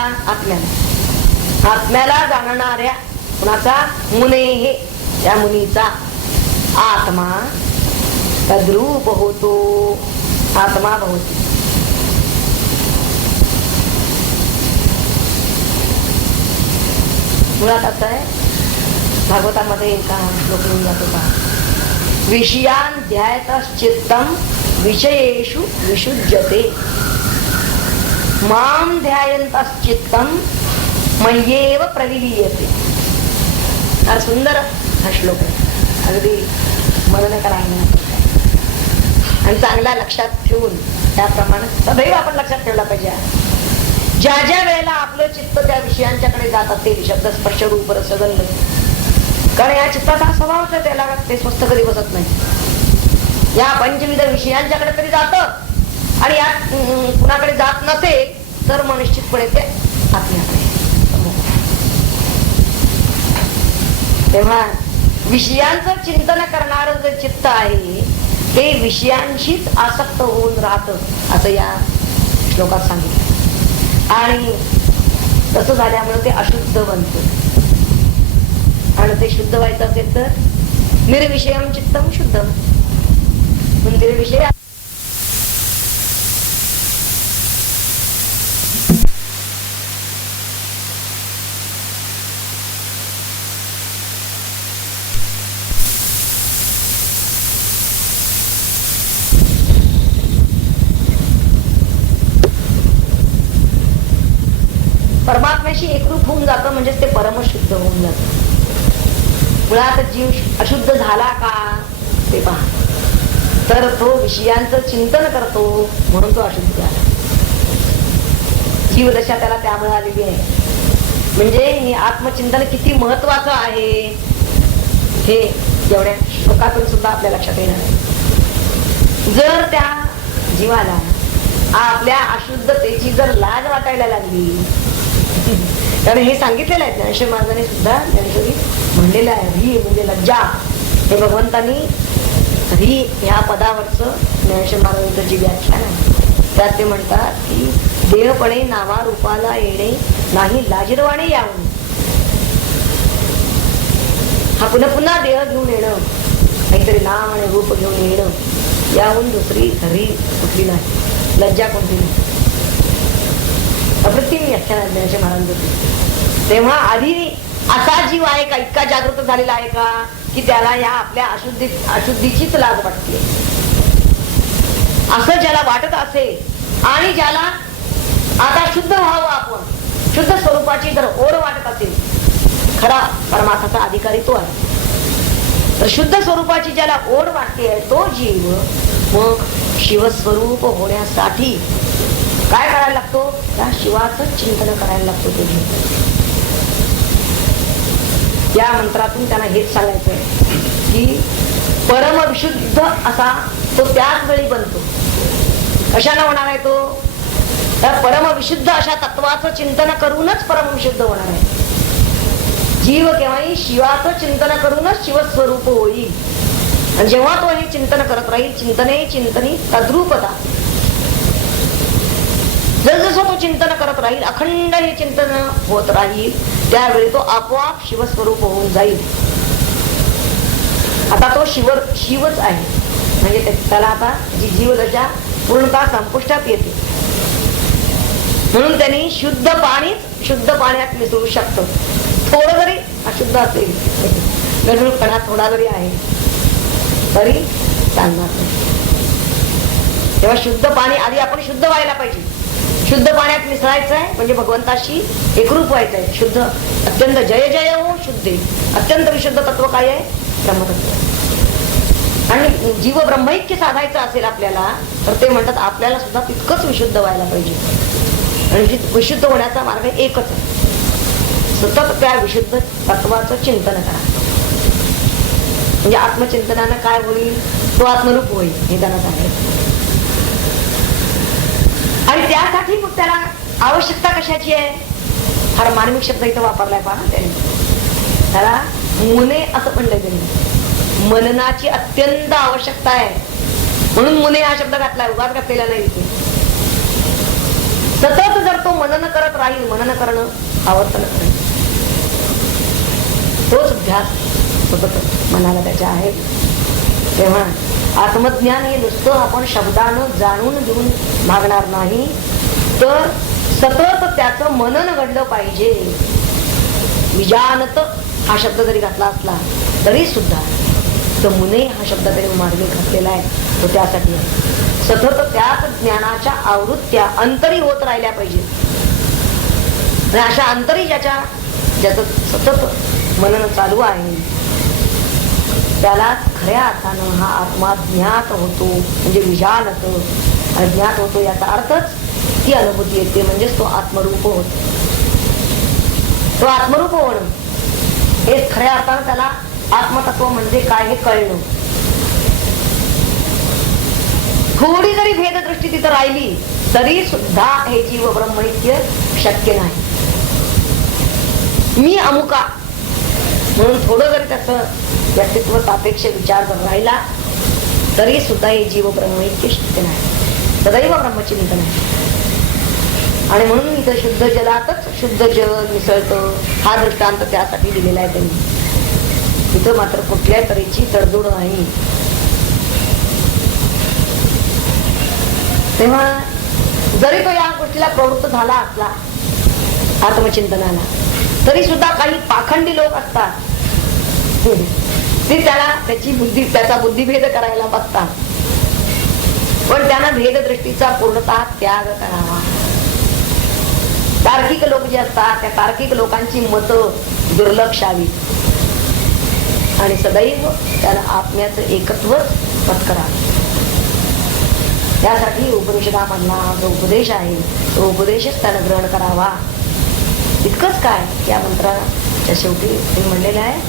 आत्म्याला जाणणाऱ्या कुणाचा, मुने, हे त्या मुनीचा आत्मा तद्रूप होतो, आत्मा भवती. मुळात असं आहे, भागवतामध्ये एका श्लोक येऊन जातो का, विषयान ध्यायतश्चित्तम विषयेषु विशुज्यते. माम ध्यायंतश्चित्तम मय्येव प्रविलीयते. हा सुंदर हा श्लोक आहे, अगदी मनन करायला आणि चांगला लक्षात ठेवून त्याप्रमाणे सदैव आपण लक्षात ठेवला पाहिजे. ज्या ज्या वेळेला आपलं चित्त त्या विषयांच्याकडे जात असेल, शब्द स्पर्श रूप रस गंध, कारण या चित्ताचा स्वभावच आहे, त्याला ते स्वस्थ कधी बसत नाही. या पंचविध विषयांच्याकडे तरी जात आणि या कुणाकडे जात नसेल तर मग निश्चितपणे ते आत्म्याकडे. तेव्हा विषयांचं चिंतन करणारं जे चित्त आहे ते विषयांशीच आसक्त होऊन राहत असं या श्लोकात सांगितलं. आणि तसं झाल्यामुळे ते अशुद्ध बनत आणि ते शुद्ध व्हायचं असेल तर निर्विषयम चित्तम शुद्ध. निर्विषय परमात्म्याशी एकरूप होऊन जातं, म्हणजेच ते परमशुद्ध होऊन जातं. मुळात जीव अशुद्ध झाला का ते पहा, तर तो विषयांचं चिंतन करतो म्हणून तो अशुद्ध झाला. जीवदशा त्याला त्यामुळे आलेली आहे. म्हणजे हे आत्मचिंतन किती महत्वाचं आहे हे एवढ्या श्लोकातून सुद्धा आपल्या लक्षात येणार आहे. जर त्या जीवाला आपल्या अशुद्धतेची जर लाज वाटायला लागली, कारण हे सांगितलेलं आहे ज्ञानेश्वर महाराजांनी सुद्धा, ज्ञानेश्वरी म्हणलेलं आहे री म्हणजे लज्जा. हे भगवंतांनी री ह्या पदावरचं ज्ञानेश्वर महाराजांचं जी व्याख्यान आहे त्यात ते म्हणतात की देहपणे नावा रूपाला येणे नाही लाजिरवाणे यावं. हा पुन्हा पुन्हा देह घेऊन येणं, काहीतरी नाम आणि रूप घेऊन येणं, याहून दुसरी री कुठली नाही, लज्जा कोणती नाही. अप्रतिम व्याख्यान ज्ञानेश्वर महाराजांचं. तेव्हा आधी असा जीव आहे का, इतका जागृत झालेला आहे का की त्याला या आपल्या अशुद्धीचीच लाज वाटते. असं ज्याला वाटत असेल आणि ज्याला आता शुद्ध व्हावं, आपण शुद्ध स्वरूपाची जर ओढ वाटत असेल, खरा परमार्थाचा अधिकारी तो आहे. तर शुद्ध स्वरूपाची ज्याला ओढ वाटते आहे तो जीव मग शिवस्वरूप होण्यासाठी काय करायला लागतो, त्या शिवाचं चिंतन करायला लागतो. तो जीव या मंत्रातून त्यांना हेच सांगायचंय की परमविशुद्ध असा तो त्याच वेळी बनतो. कशाला होणार आहे तो, त्या परमविशुद्ध अशा तत्वाचं चिंतन करूनच परमविशुद्ध होणार आहे. जीव केव्हाही शिवाचं चिंतन करूनच शिवस्वरूप होईल. आणि जेव्हा तो हे चिंतन करत राहील, चिंतने चिंतनी तद्रूपता, जसजसं तो चिंतन करत राहील, अखंड हे चिंतन होत राहील, त्यावेळी तो आपोआप शिवस्वरूप होऊन जाईल. आता तो शिवच आहे, म्हणजे त्याला आता जी जीवदशा पूर्णतः संपुष्टात येते. म्हणून त्यांनी शुद्ध पाणीच शुद्ध पाण्यात मिसळू शकतो. थोडं जरी अशुद्ध असेल, गढूळपणा थोडा जरी आहे तरी चालणार नाही. तेव्हा शुद्ध पाणी आधी आपण शुद्ध व्हायला पाहिजे. शुद्ध पाण्यात मिसळायचं आहे म्हणजे भगवंताशी एकरूप व्हायचं आहे. शुद्ध अत्यंत जय जय हो शुद्धे, अत्यंत विशुद्ध तत्व काय आहे, ब्रह्मतत्व. आणि जीव ब्रह्मैक्य साधायचं असेल आपल्याला तर ते म्हणतात आपल्याला सुद्धा तितकंच विशुद्ध व्हायला पाहिजे. आणि विशुद्ध होण्याचा मार्ग एकच आहे, सतत त्या विशुद्ध तत्वाचं चिंतन करा. म्हणजे आत्मचिंतनानं काय होईल, तो आत्मरूप होईल हे त्यांना सांगायचं. आणि त्यासाठी मग त्याला आवश्यकता कशाची आहे, फार मार्मिक शब्द इथं वापरलाय पहा त्याने. त्याला मुने असं म्हणलंय त्यांनी, मननाची अत्यंत आवश्यकता आहे म्हणून मुने हा शब्द घातलाय, उगाच घातलेला नाही इथे. सतत जर तो मनन करत राहील, मनन करणं आवर्तन करणं, तोच अभ्यास सतत मनाला त्याच्या आहे. तेव्हा आत्मज्ञान हे नुसतं आपण शब्दानं जाणून घेऊन मागणार नाही, तर सतत त्याचं मनन घडलं पाहिजे. विजानत हा शब्द जरी घातला असला तरी सुद्धा इथं मुने हा शब्द तरी मार्गे घातलेला आहे तो त्यासाठी आहे. सतत त्याच ज्ञानाच्या आवृत्त्या अंतरी होत राहिल्या पाहिजेत. आणि अशा अंतरी ज्याचं सतत मनन चालू आहे त्याला खऱ्या अर्थानं हा आत्मा ज्ञात होतो, म्हणजे विजानत आणि ज्ञात होतो याचा अर्थच ती अनुभूती येते, म्हणजेच तो आत्मरूप होतो. तो आत्मरूप होणं हे खऱ्या अर्थानं त्याला आत्मतत्व म्हणजे काय हे कळणं. थोडी जरी भेददृष्टी तिथं राहिली तरी सुद्धा हे जीव ब्रह्मैक्य शक्य नाही. मी अमुका म्हणून थोडं जरी त्याचं व्यक्तित्व सापेक्ष विचार जर राहिला तरी सुद्धा हे जीव ब्रह्मैक्य शक्य नाही. सदैव ब्रह्मचिंतन आहे. आणि म्हणून इथं शुद्ध जलातच शुद्ध जल मिसळतं हा दृष्टांत त्यासाठी दिलेला आहे त्यांनी. इथं मात्र कुठल्या तऱ्हेची तडजोड नाही. तेव्हा जरी तो या गोष्टीला प्रवृत्त झाला असला आत्मचिंतनाला तरी सुद्धा काही पाखंडी लोक असतात ते त्याचा बुद्धिभेद करायला बघतात. पण त्यांना भेददृष्टीचा पूर्णतः त्याग करावा. तार्किक लोक जे असतात त्या तार्किक लोकांची मतं दुर्लक्षावी आणि सदैव त्याला आत्म्याचं एकत्वच पत्करावं. त्यासाठी उपनिषदामधला जो उपदेश आहे तो उपदेशच त्यानं ग्रहण करावा. इतकंच काय या मंत्राच्या शेवटी म्हणलेलं आहे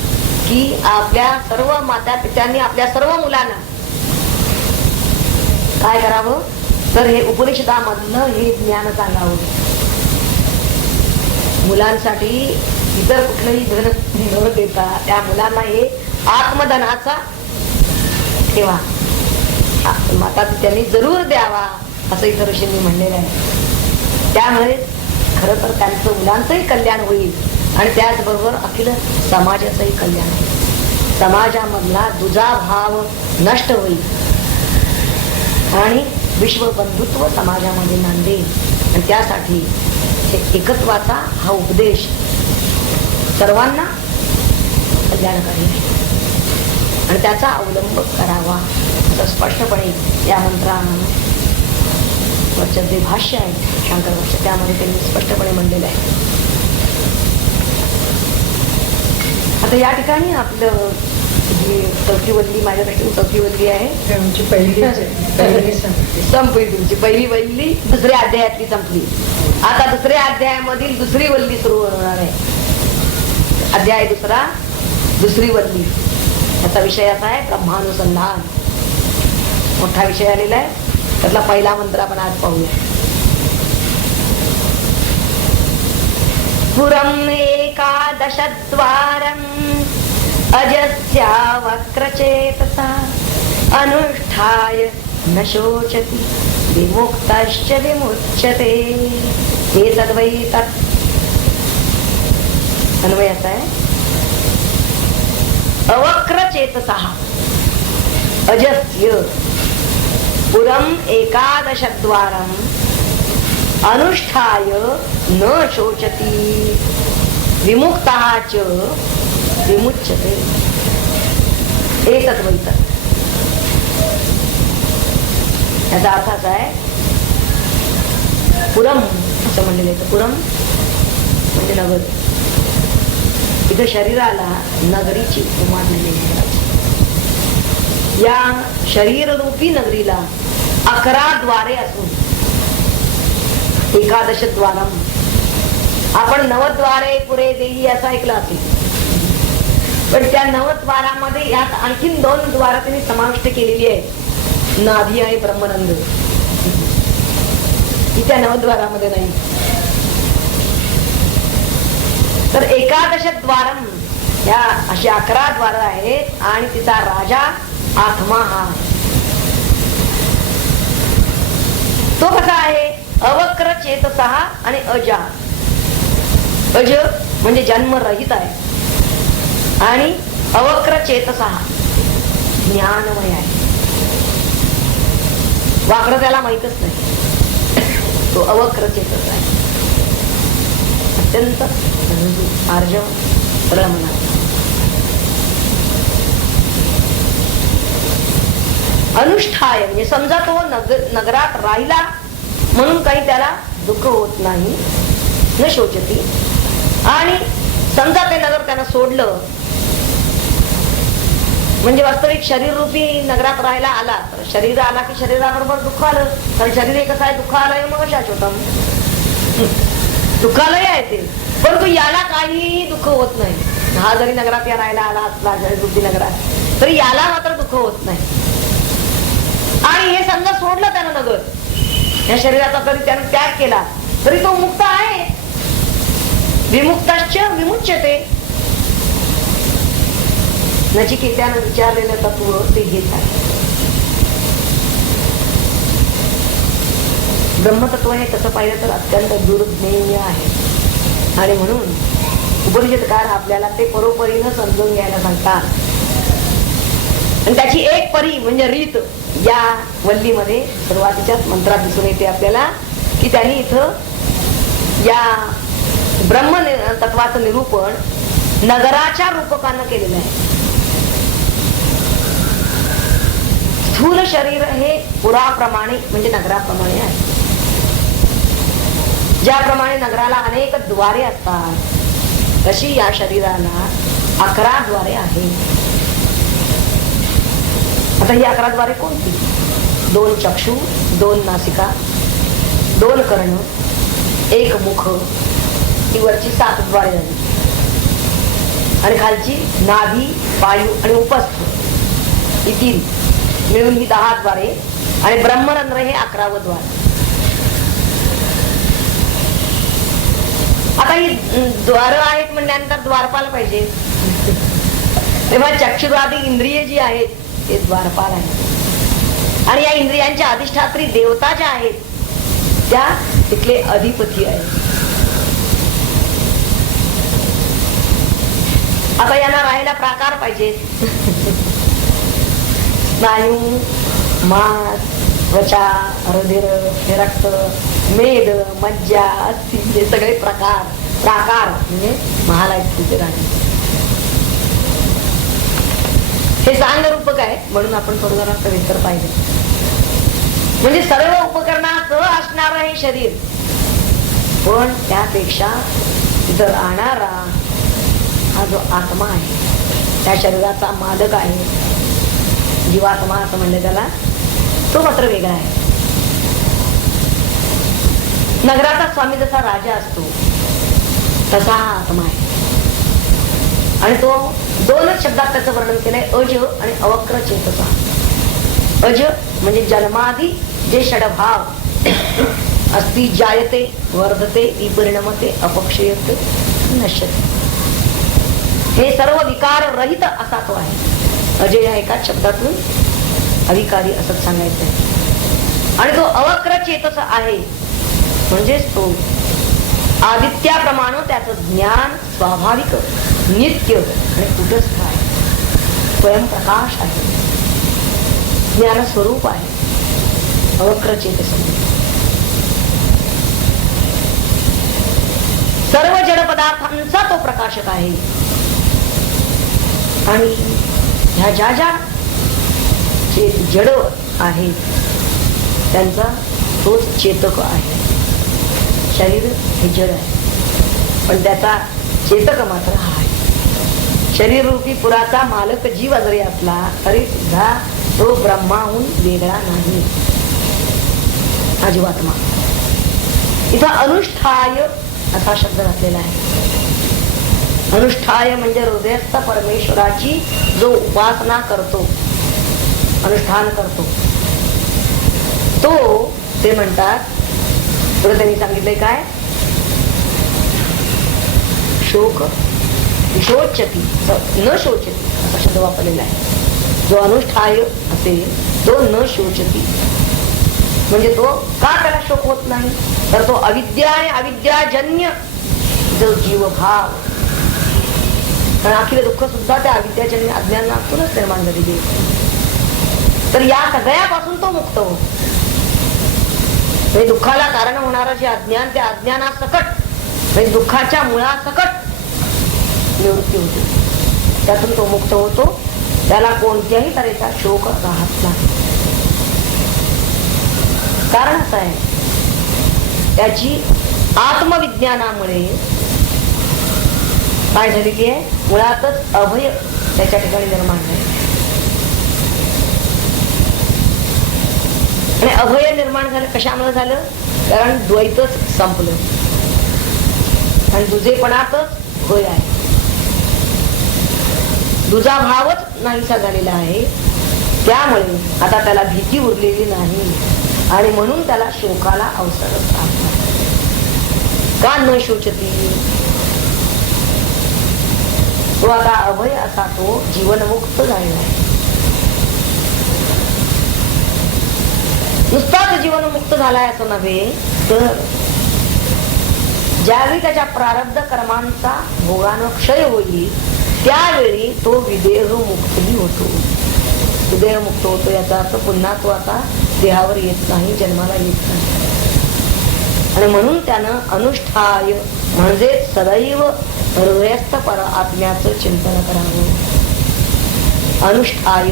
की आपल्या सर्व माता पित्यांनी आपल्या सर्व मुलांना काय करावं तर हे उपनिषदामधलं हे ज्ञान सांगावं. मुलांसाठी इतर कुठलंही धन न देता त्या मुलांना हे आत्मधनाचा ठेवा माता पित्यांनी जरूर द्यावा असं इतर ऋषींनी म्हणलेलं आहे. त्यामुळे खरं तर त्यांचं मुलांचंही कल्याण होईल आणि त्याचबरोबर अखिल समाजाचंही कल्याण होईल. समाजामधला दुजा भाव नष्ट होईल आणि विश्वबंधुत्व समाजामध्ये नांदेल. आणि त्यासाठी हे एकत्वाचा हा उपदेश सर्वांना कल्याणकारी आहे आणि त्याचा अवलंब करावा असं स्पष्टपणे या मंत्रानं वरचं जे भाष्य आहे शंकर भाष्य त्यामध्ये त्यांनी स्पष्टपणे म्हणलेलं आहे. आता या ठिकाणी आपलं जी चौथी वल्ली माझ्या दृष्टीने चौथी वल्ली आहे आमची पहिली संपली. तुमची पहिली वल्ली दुसऱ्या अध्यायातली संपली. आता दुसऱ्या अध्यायामधील दुसरी वल्ली सुरू होणार आहे. अध्याय दुसरा दुसरी वल्ली याचा विषय असा आहे ब्रह्मानुसंधान. मोठा विषय आलेला आहे. त्यातला पहिला मंत्र आपण आज पाहूया. पुरम एकादशद्वारं अजस्या वक्रचेतसा अनुष्ठाय न शोचति विमुक्तश्च विमुच्यते. हे तद्वै तत् अन्वय असा आहे. अवक्रचेतसः अजस्य पुरम एकादशद्वारं अनुष्ठाय न शोचति विमुक्तः च विमुच्यते. एतत् वै तत् याचा अर्थ असा आहे. पुरम असं म्हणलेलं आहे. पुरम म्हणजे नगर. इथं शरीराला नगरीची उपमा दिलेली आहे. या शरीररूपी नगरीला 11 द्वारे असून एकादश द्वारम आपण 9 द्वारे पुरे देई असं ऐकलं असेल. पण त्या 9 द्वारामध्ये यात आणखीन 2 द्वार त्यांनी समाविष्ट केलेली आहे. नाभी आणि ब्रह्मनंद ही त्या 9 द्वारामध्ये नाही. तर एकादश द्वारम या अशी 11 द्वार आहेत आणि तिचा राजा आत्मा हा तो कसा आहे. अवक्र चेतसः आणि अजा. अज म्हणजे जन्मरहित आहे आणि अवक्र चेतसः ज्ञानमय आहे. वाकडं त्याला माहितच नाही. तो अवक्र चेतस आहे. अत्यंत आर्जव सरळ मनाचा. अनुष्ठाय म्हणजे समजा तो नगरात राहिला म्हणून काही त्याला दुःख होत नाही, न शोचती. आणि समजा ते नगर त्यानं सोडलं म्हणजे वास्तविक शरीर रूपी नगरात राहायला आला तर शरीर आला की शरीराबरोबर दुःख आलं. कारण शरीर हे कसं आहे, दुःखालय मग शाश्वतम, दुःखालय आहे ते. परंतु याला काही दुःख होत नाही. हा जरी नगरात या राहायला आला असला रूपी नगरात तरी याला मात्र दुःख होत नाही. आणि हे समजा सोडलं त्यानं नगर, या शरीराचा तरी त्यानं त्याग केला तरी तो मुक्त आहे. विमुक्ताश्च विमुच्यते. नचिकेत्यानं विचारलेलं तत्व ते घेत आहे. ब्रह्मतत्व हे कसं पाहिलं तर अत्यंत दुर्ज्ञेय आहे. आणि म्हणून उपनिषदकार आपल्याला ते परोपरीनं समजून घ्यायला सांगतात. आणि त्याची एक परी म्हणजे रीत या वल्लीमध्ये सुरुवातीच्याच मंत्रात दिसून येते आपल्याला की त्यांनी इथं या ब्रह्म तत्वाचं निरूपण नगराच्या रूपकानं केलेलं आहे. स्थूल शरीर हे पुराप्रमाणे म्हणजे नगराप्रमाणे आहे. ज्याप्रमाणे नगराला अनेक द्वारे असतात तशी या शरीराला 11 द्वारे आहे. आता ही 11 द्वारे कोणती? 2 चक्षु, 2 नासिका, 2 कर्ण, 1 मुख, ही वरची 7 द्वारे झाली. आणि खालची नाभी, वायू आणि उपस्थ ही 3 मिळून ही 10 द्वारे. आणि ब्रह्मरंध्र हे 11वं द्वार. आता ही द्वार आहेत म्हणल्यानंतर द्वारपाल पाहिजे. तेव्हा चक्षुरादी इंद्रिय जी आहेत ते द्वारपाल आहेत. आणि या इंद्रियांच्या अधिष्ठात्री देवता ज्या आहेत त्या तिथले अधिपती आहेत. आता यांना राहायला प्राकार पाहिजेत. स्नायू, मांस, त्वचा, हृदय, रक्त, मेद, मज्जा, अस्थि हे सगळे प्राकार म्हणजे महाल आहेत तिथे राहणे. हे सांग रूपक आहे म्हणून आपण थोडं जरा सविस्तर पाहिजे. म्हणजे सर्व उपकरणासह असणार हे शरीर, पण त्यापेक्षा जर राहणारा हा जो आत्मा आहे त्या शरीराचा मालक आहे, जीवात्मा असं म्हणलं त्याला, तो मात्र वेगळा आहे. नगराचा स्वामी जसा राजा असतो तसा हा आत्मा आहे. आणि तो 2च शब्दात त्याचं वर्णन केलंय, अज आणि अवक्र चेतसा. अज म्हणजे जन्मादी जे षडभाव अस्ति, जायते, वर्धते, विपरिणमते, अपक्षयते, नश्यते, हे सर्व विकार रहित असा तो आहे. अजय या एकाच शब्दातून अविकारी असं सांगायचंय. आणि तो अवक्र चेतस आहे म्हणजेच तो आदित्याप्रमाणे त्याचं ज्ञान स्वाभाविक, नित्य आणि कुटस्थ आहे. स्वयंप्रकाश आहे, ज्ञान स्वरूप आहे. अवक्र चेतस सर्व जड पदार्थांचा तो प्रकाशक आहे. आणि ह्या ज्या ज्या जड आहेत त्यांचा तोच चेतक आहे. शरीर हे जड आहे पण त्याचा चेतक मात्र हा आहे. शरीर रूपी पुराचा मालक जीव जरी असला तरी सुद्धा तो ब्रह्माहून वेगळा नाही, हा जीवात्मा. इथं अनुष्ठाय असा शब्द घातलेला आहे. अनुष्ठाय म्हणजे हृदयस्थ परमेश्वराची जो उपासना करतो, अनुष्ठान करतो, तो ते म्हणतात. पुढे त्यांनी सांगितलंय काय, शोक विशोचती न शोचती असा शब्द वापरलेला आहे. जो अनुष्ठाय असेल तो न शोचती म्हणजे तो का त्याला शोक होत नाही तर तो अविद्या आणि अविद्याजन्य जो जीवभाव, कारण अखिल दुःख सुद्धा त्या अविद्याजन्य अज्ञानातूनच निर्माण झालेली आहे. तर या सगळ्यापासून तो मुक्त हो. म्हणजे दुःखाला कारण होणारा जे अज्ञान, त्या अज्ञानासकट म्हणजे दुःखाच्या मुळासकट निवृत्ती होते. त्यातून तो मुक्त होतो. त्याला कोणत्याही तऱ्हेचा शोक राहत नाही. कारण असं आहे, त्याची आत्मविज्ञानामुळे काय झालेली आहे, मुळातच अभय त्याच्या ठिकाणी निर्माण आहे. आणि अभय निर्माण झालं कशामुळे झालं, कारण द्वैतच संपलं आणि दुजेपणातच भय आहे. दुजा भावच नाहीसा झालेला आहे. त्यामुळे आता त्याला भीती उरलेली नाही आणि म्हणून त्याला शोकाला अवसरच आहे. का न शोचती, तो आता अभय असा तो जीवनमुक्त झालेला आहे. नुसताच जीवनमुक्त झालाय असं नव्हे, तर ज्यावेळी त्याच्या प्रारब्ध कर्मांचा भोगानं क्षय होईल त्यावेळी तो विदेह मुक्तही होतो. विदेह मुक्त होतो याचा अर्थ पुन्हा तो आता देहावर येत नाही, जन्माला येत नाही. आणि म्हणून त्यानं अनुष्ठाय म्हणजे सदैव हृदयस्थ पर आत्म्याचं चिंतन करावं. अनुष्ठाय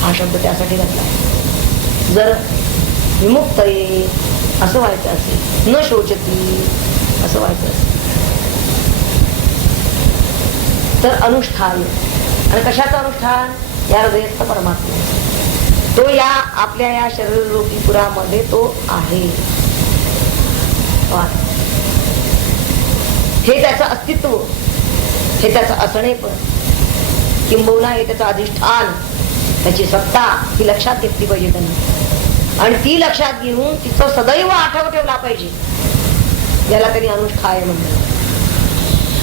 हा शब्द त्यासाठी घातलाय. जर विमुक्त ये असं व्हायचं असेल, न शोचती असं व्हायचं असेल, तर अनुष्ठान. आणि कशाचं अनुष्ठान, या हृदयस्थ परमात्मा, तो या आपल्या या शरीर रूपी पुरामध्ये तो आहे. हे त्याचं अस्तित्व, हे त्याचं असणेपण, किंबहुना हे त्याचं अधिष्ठान, त्याची सत्ता ही लक्षात घेतली पाहिजे त्यांनी. आणि ती लक्षात घेऊन तिचं सदैव आठव ठेवला पाहिजे, ज्याला त्यांनी अनुष्ठाय म्हणलं.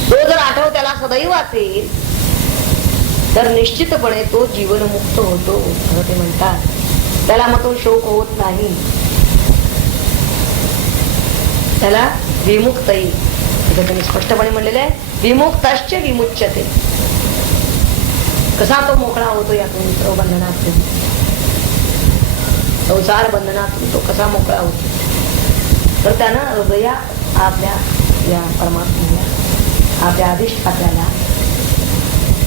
तो जर आठव त्याला सदैव असेल तर निश्चितपणे तो जीवनमुक्त होतो असं ते म्हणतात. त्याला मग तो शोक होत नाही, त्याला विमुक्त येईल. त्यांनी स्पष्टपणे म्हणलेलं आहे, विमुक्तश्च विमुच्यते. कसा तो मोकळा होतो यातून, तो बंधनातून, संसार बंधनातून तो कसा मोकळा होतो, तर त्यानं हृदया आपल्या या परमात्म्याला, आपल्या अधिष्ठात्याला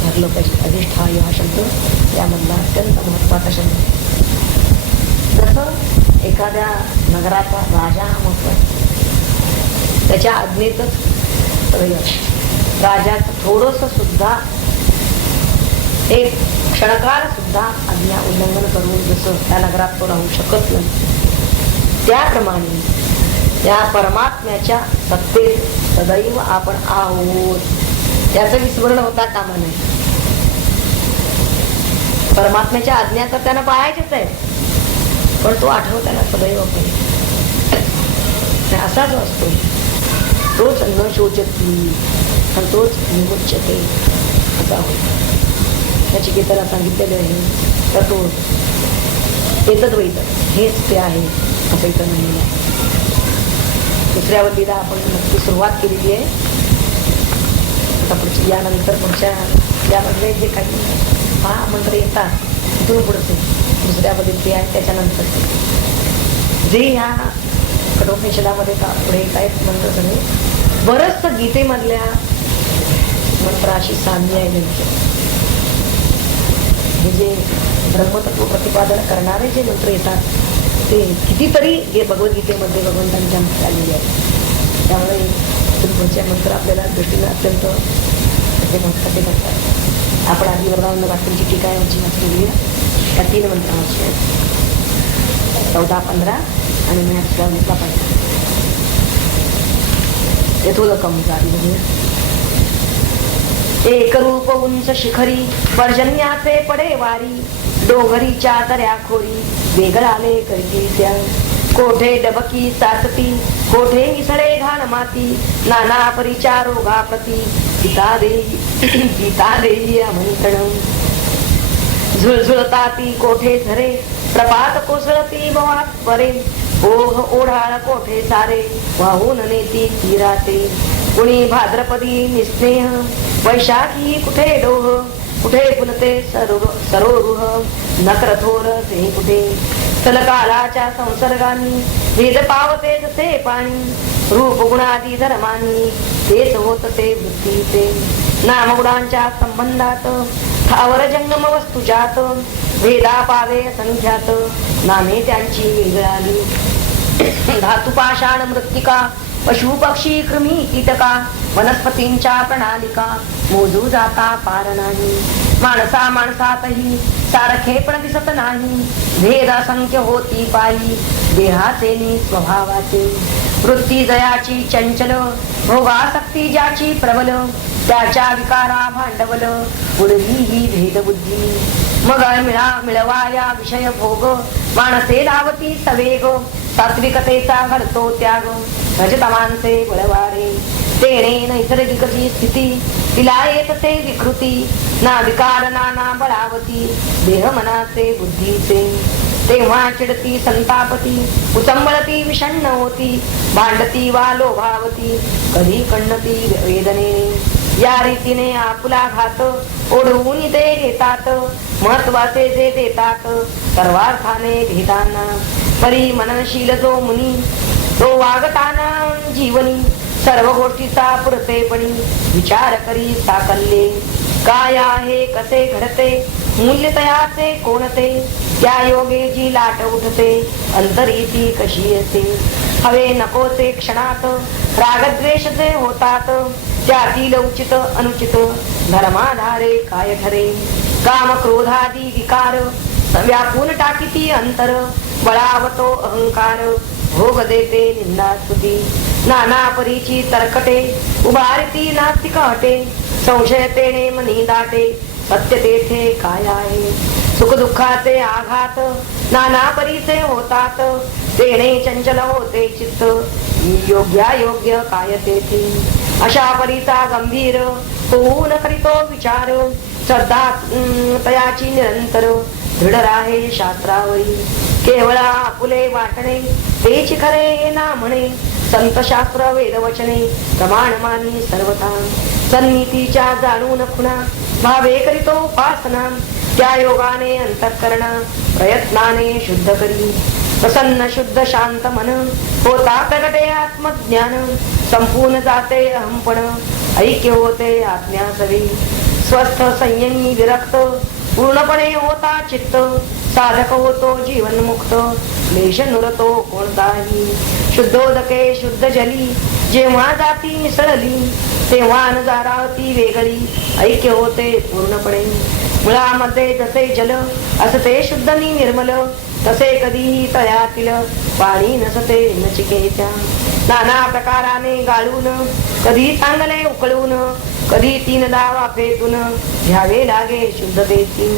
धरलं पाहिजे. अधिष्ठाय हा शब्द यामधला अत्यंत महत्वाचा शब्द. जसं एखाद्या नगराचा राजा हा महत्वाचा, त्याच्या आज्ञेतच राजाचं थोडस सुद्धा, एक क्षणकाळ सुद्धा आज्ञा उल्लंघन करून जसं त्या नगरात तो राहू शकत नाही, त्याप्रमाणे त्या परमात्म्याच्या सत्तेत सदैव आपण आहोत, त्याचं विस्मरण होता कामा नये. परमात्म्याच्या आज्ञा तर त्यांना पाहायचेच आहे, पण तो आठवत त्याला सदैव पाहिजे. असा जो असतो तोच न शोचती आणि तोच विमुच्यते असा होतो. त्याची गीताला सांगितलेलं आहे, तर तो एतद्वैत हेच ते आहे असं इथं म्हणलेलं आहे. दुसऱ्या वतीला आपण नक्की सुरुवात केलेली आहे. आता पुढची यानंतर पुढच्या यामधले जे काही मंत्र येतात तिथून पुढचे दुसऱ्या वतीत आहे, त्याच्यानंतर जे ह्या कठोपनिषदामध्ये पुढे काय मंत्र झाले, बरंच गीतेमधल्या मंत्राशी साम्य आहे त्यांचं. हे जे ब्रह्मतत्व प्रतिपादन करणारे जे मंत्र येतात ते कितीतरी हे भगवद्गीतेमध्ये भगवंतांच्या मध्ये आलेले आहेत. त्यामुळे पुढचे मंत्र आपल्याला दृष्टीने अत्यंत महत्वाचे करतात. आपण आधी वरदान वाक्यांची टीका यांची वाचलेली आहे. त्या 3 मंत्रांची आहेत, 14, 15 आणि 15. यथोदकम जारी एक रूप उंच शिखरी, पर्जन्याचे पडे वारी, डोंगरीच्या दऱ्या खोरी, वेगळाले करती त्या, कोठे डबकी साचती, कोठे मिसळे घाण माती, नाना परीच्या रोगाप्रती, गीता देई आमंत्रण. झुळझुळताती कोठे झरे, प्रपात कोसळती बवात परे, ओघ ओढाळ कोठे सारे, वाहून नेती तीराते. कुणी भाद्रपदी निस्नेह, वैशाखी कुठे डोह, कुठे फुलते सरोरुह, नकर थोर ते कुठे. तलकालाच्या संसर्गांनी वेद पावते जसे पाणी, रूप गुणादी धर्मांनी तेच होत ते वृत्तीचे. नामगुणांच्या संबंधात थावर जंगम वस्तुजात, भेदा पावे संख्यात, नामे त्यांची वेगळाली. धातू पाषाण मृत्तिका पशु पक्षी कृमी कीटका वनस्पतींच्या प्रणालिका मोजू जाता पार नाही. माणसा माणसातही सारखे पण दिसत नाही. भेद असंख्य होती पायी देहाचे नि स्वभावाचे. वृत्ती जयाची चंचल भोगासक्ती ज्याची प्रबल त्याच्या विकारा भांडवल पुढली ही भेदबुद्धी. मग मिळवाया विषय भोग माणसे लावती सवेग. सात्विकतेचा घडतो त्याग रजतमांचे बळवारे. तेणे नैसर्गिक जी स्थिती तिला येतसे विकृती. ना विकार नाना बळावती देह मनाचे बुद्धीचे. तेव्हा चिडती संतापती उचंबळती विषण्ण होती. भांडती वा लोभावती कधी कण्णती वेदनेने. या रीतीने आपुला घात ओढवून ते घेतात. महत्वाचे जे देतात सर्वार्थाने भेदांना. परी मननशील जो मुनी तो वागताना जीवनी. सर्व गोष्टीचा पुरतेपणी विचार करी साकल्ले. काय आहे कसे घडते मूल्य तयाचे कोणते. त्या योगे जी लाट उठते अंतरीती कशी असे. हवे नकोचे क्षणात रागद्वेष जे होतात. त्यातील उचित अनुचित धर्माधारे काय ठरे. काम क्रोधादी विकार व्यापून टाकीती अंतर. बळावतो अहंकार भोग देते निंदास्तुती. नाना परीची तरकटे उभारती नास्तिक हटे. संशय तेने मनी दाटे सत्य तेथे काय आहे. सुख दुःखाचे आघात नाना परीचे होतात. तेने चंचल होते चित्त योग्यायोग्य काय तेथे. अशा परीचा गंभीर होऊन करीतो विचार. श्रद्धा तयाची निरंतर दृढ राहे शास्त्रावरी. केवळ आपुले वाटणे तेच खरे ना म्हणे. संत शास्त्र वेदवचने प्रमाण मानी सर्वथा. सन्नीतीच्या जाणून खुणा भावे करीतो उपासना. त्या योगाने अंतःकरण प्रयत्नाने शुद्ध करी. प्रसन्न शुद्ध शांत मन होता प्रगटे आत्मज्ञान. संपूर्ण जाते अहंपण ऐक्य होते आज्ञा सवी. स्वस्थ संयमी विरक्त पूर्णपणे होता चित्त. साधक होतो जीवन मुक्त क्लेश नुरतो कोणताही. शुद्धोदके शुद्ध जली जेव्हा जाती मिसळली. तेव्हा नजारावती वेगळी ऐक्य होते पूर्णपणे. मुळामध्ये जसे जल असते शुद्ध नि निर्मल. तसे कधीही तळ्यातील पाणी नसते नचिकेत्या. नाना प्रकाराने गाळून कधी चांगले उकळून. कधी 3दा वाफेतून घ्यावे लागे शुद्धतेची.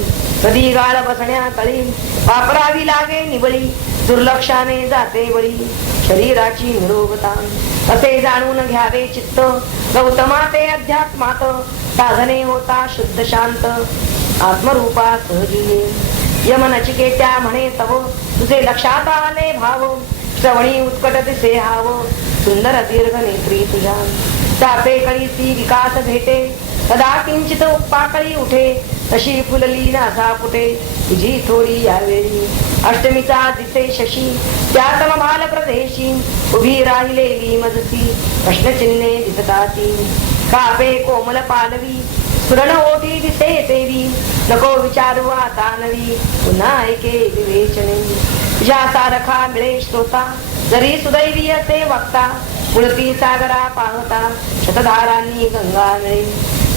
कधी गाळ बसण्या तळी वापरावी लागे निबळी. दुर्लक्षाने जाते बळी शरीराची निरोगता. असे जाणून घ्यावे चित्त गौतमाते अध्यात्मात. साधने होता शुद्ध शांत आत्मरूपा सहजीने. यम नचिकेत्या म्हणे तव तुझे लक्षात आले भाव. श्रवणी उत्कट दिसे हाव सुंदर दीर्घ नेत्री तुझ्या. चापे कळीसी विकास भेटे कदा किंचित उपपाकळी उठे. तशी फुलली नासा फुटे तुझी थोडी यावेळी. अष्टमीचा दिसे शशी त्या समभाल प्रदेशी. उभी राहिलेली मजसी प्रश्नचिन्हे दिसताती. कापे कोमल पालवी स्फुरण ओठी दिसे तेवी. नको विचारू आता नवी पुन्हा ऐके विवेचने. तुझ्या सारखा मिळे श्रोता जरी सुदैवी असे वक्ता. पुळती सागरा पाहता शतधारांनी गंगा मिळे.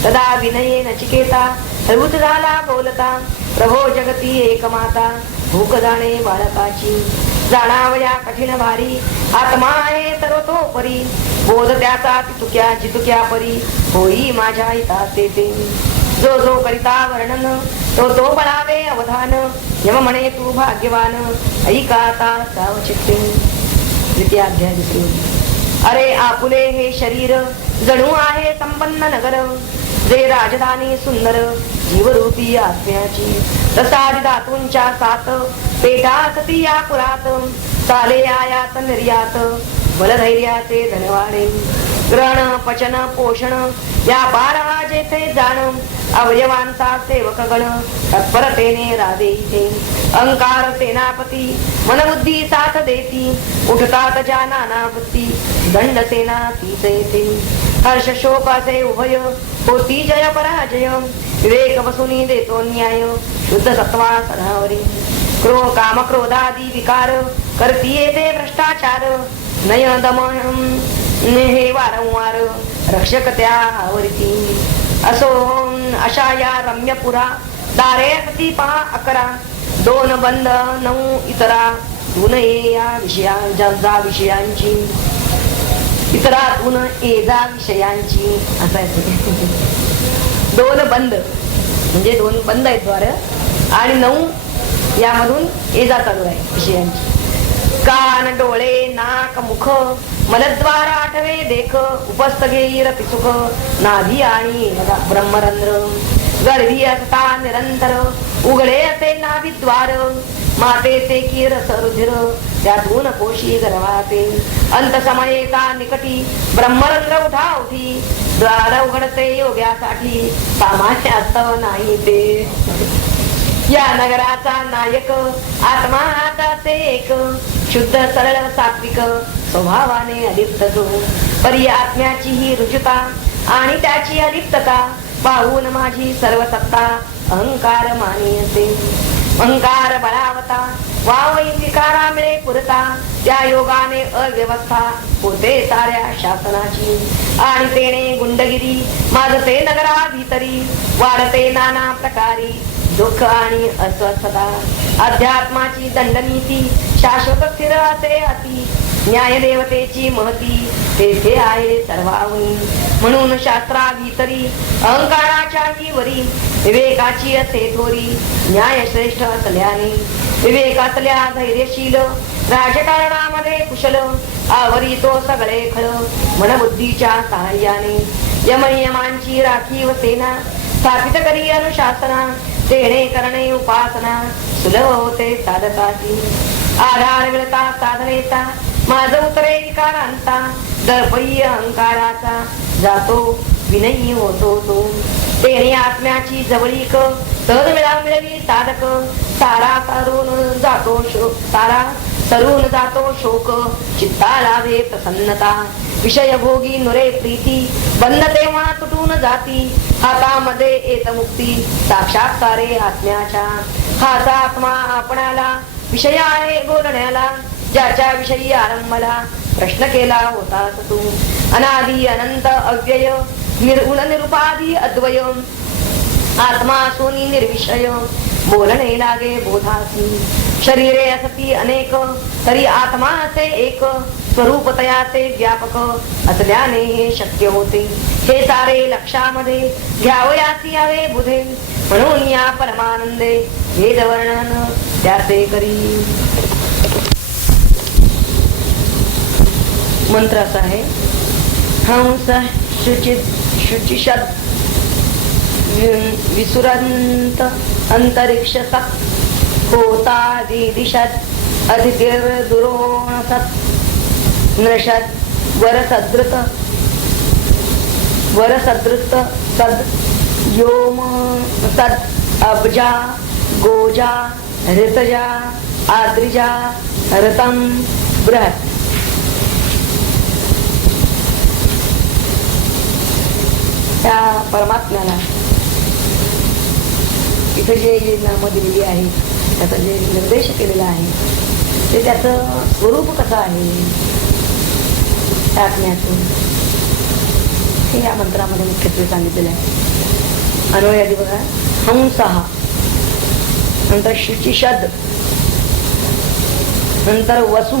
तदा विनये नचिकेता सर्वूत झाला बोलता. प्रभो जगती एक माता भूक जाणे बालकाची. जाणावया कठीण भारी आत्मा आहे सर्वतोपरी. बोध त्याचा तितुक्या जितुक्या परी होई माझ्या हिताचे ते. जो जो करिता वर्णन तो तो बळावे अवधान. यम म्हणे तू भाग्यवान ऐका आता सावचित्ते. द्वितीय अध्याय दुसरी. अरे आपुले हे शरीर जणू आहे संपन्न नगर. जे राजधानी सुंदर जीवरूपी आत्म्याची. प्रसाद धातूंच्या 7 पेटा सती या पुरात. चाले आयात निर्यात बलधैर्याचे धनवाडे. ग्रहण पचन पोषण व्यापार हा जेथे जाण. अवयवांचा सेवक गण तत्परतेने राधे इथे. अहंकार सेनापती मनबुद्धी साथ देती. उठतात ज्या नाना वृत्ती दंड सेना तीच येते. हर्ष शोकाचे उभय होती जय पराजय. विवेक बसुनी देतो न्याय शुद्ध सत्वा सधावरी. काम क्रोधादी विकार करती येते भ्रष्टाचार नयन दमन हे वारंवार रक्षक त्यावरती असो अशा या रम्यपुरा दारे सती पहा 11 2 बंद 9 इतरा तून ये या विषयांची इतरातून एजा विषयांची असं आहे 2 बंद म्हणजे 2 बंद आहेत द्वार आणि 9 यामधून एजा चालू आहे विषयांची कान डोळे नाक मुख मलद्वार 8वे देख उपस्थ घेई रतिसुख नाभी आणि ब्रह्मरंध्र गर्भी असता निरंतर उघडे असे नाभिद्वार मातेचे की रस रुधिर त्यातून कोशी गर्भाते अंत समयेचा निकटी ब्रह्मरंध्र उठावती द्वार उघडते योग्यासाठी सामान्य अस्तव नाही ते या नगराचा नायक आत्मा हाताचे एक शुद्ध सरळ सात्विक स्वभावाने अलिप्त जो परी आत्म्याची ही रुजुता आणि त्याची अलिप्तता पाहून माझी सर्व सत्ता अहंकार मानियते अहंकार बळावता वावई विकारा मिळे पुरता त्या योगाने अव्यवस्था होते साऱ्या शासनाची आणि तेने गुंडगिरी माजते नगरा भीतरी वाढते नाना प्रकारी दुःख आणि अस्वस्थता अध्यात्माची दंडनीती शाश्वत स्थिर असे अति न्याय देवतेची महती तेथे आहे सर्वावनी म्हणून शास्त्राभीतरी अहंकाराच्याही वरी विवेकाची असे थोरी न्याय श्रेष्ठ असल्याने विवेक असल्या धैर्यशील राजकारणामध्ये कुशल आवरी तो सगळे खळ मनबुद्धीच्या सहाय्याने यमनियमांची राखीव सेना स्थापित करी अनुशासना तेणे करणे उपासना सुलभ होते साधकाची आधार मिळता साधनेचा माझ उतरे विकारांचा दर्पय्य अहंकाराचा जातो विनयी होतो तो तेणे आत्म्याची जवळीक सहज मिळवी साधक सारा सरून जातो शोक चित्ता लाभे प्रसन्नता विषय भोगी नुरे प्रीती बंद तेव्हा तुटून जाती हातामध्ये येत मुक्ती साक्षात्कारे आत्म्याच्या हाचा आत्मा आपणाला विषय आहे बोलण्याला ज्याच्या विषयी आरंभला प्रश्न केला होतास तू अनादि अनंत अव्यय निर्गुण निरुपाधी अद्वय आत्मा सोनी निर्विषय बोलणे लागे बोधासी शरीरे असती अनेक तरी आत्मा असे एक स्वरूप तयाचे व्यापक असल्याने हे शक्य होते हे सारे लक्षामध्ये घ्यावयासी हवे बुधे म्हणून या परमानंदे वेद वर्णन त्याचे करी मंत्र असा आहे हंस शुचिषद विसुरंत अंतरिक्ष सत् होता दिदिशद अधितिर्दुरोण सत् नृषद वरसदृत सद योम सद अब्जा गोजा ऋतजा आद्रिजा रतम बृहत् त्या परमात्म्याला इथे जे नाम दिलेली आहे त्याचा जे निर्देश केलेला आहे ते त्याचं स्वरूप कसं आहे त्या आत्म्याचं हे या मंत्रामध्ये मुख्यत्वे सांगितलेलं आहे अन्वय आधी बघा हंसहा नंतर शुचिषद नंतर वसु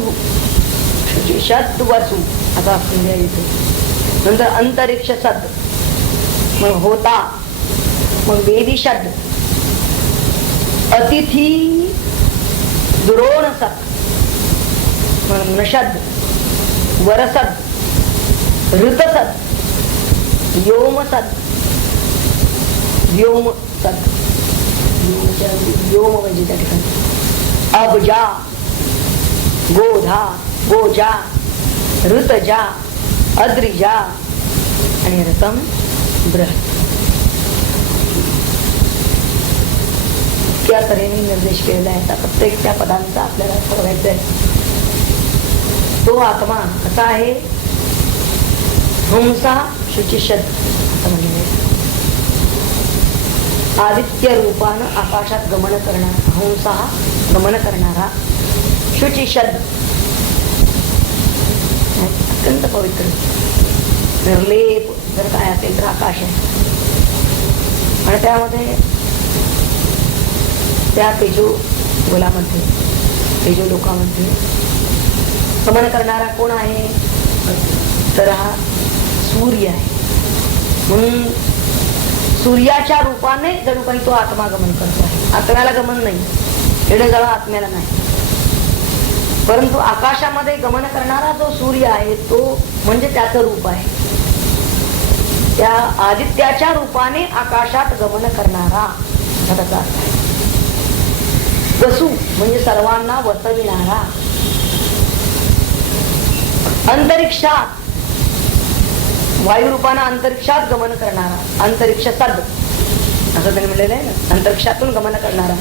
शुचिषद वसु आता आपण इथे नंतर अंतरिक्ष सद मग होता मग वेदिषद अतिथी दुरोण सत मग नषद वरसद ऋतसद व्योमसद व्योमसद व्योम म्हणजे त्या ठिकाणी अबजा गोधा गोजा ऋतजा अद्रिजा आणि रतम बृहत् त्या तऱ्हेने निर्देश केलेला आहे प्रत्येक त्या पदांचा आपल्याला बघायचा आहे तो आत्मा कसा आहे हंसा शुचिषद असं म्हणले आदित्य रूपानं आकाशात गमन करणारा हंसा गमन करणारा शुची शब्द अत्यंत पवित्र निर्लेप जर काय असेल तर आकाश आहे. आणि त्यामध्ये त्या तेजो गोलामध्ये तेजो लोकामध्ये गमन करणारा कोण आहे तर हा सूर्य आहे. म्हणून सूर्याच्या रूपाने जणू काही तो आत्मा गमन करतो आहे. आत्म्याला गमन नाही, एवढं जवळ आत्म्याला नाही. परंतु आकाशामध्ये गमन करणारा जो सूर्य आहे तो म्हणजे त्याचं रूप आहे. त्या आदित्याच्या रूपाने आकाशात गमन करणारा त्याचा अर्थ आहे. वसू म्हणजे सर्वांना वसविणारा. अंतरिक्षात वायुरूपाने अंतरिक्षात गमन करणारा, अंतरिक्ष सद असं त्यांनी म्हणलेलं आहे ना. अंतरिक्षातून गमन करणारा,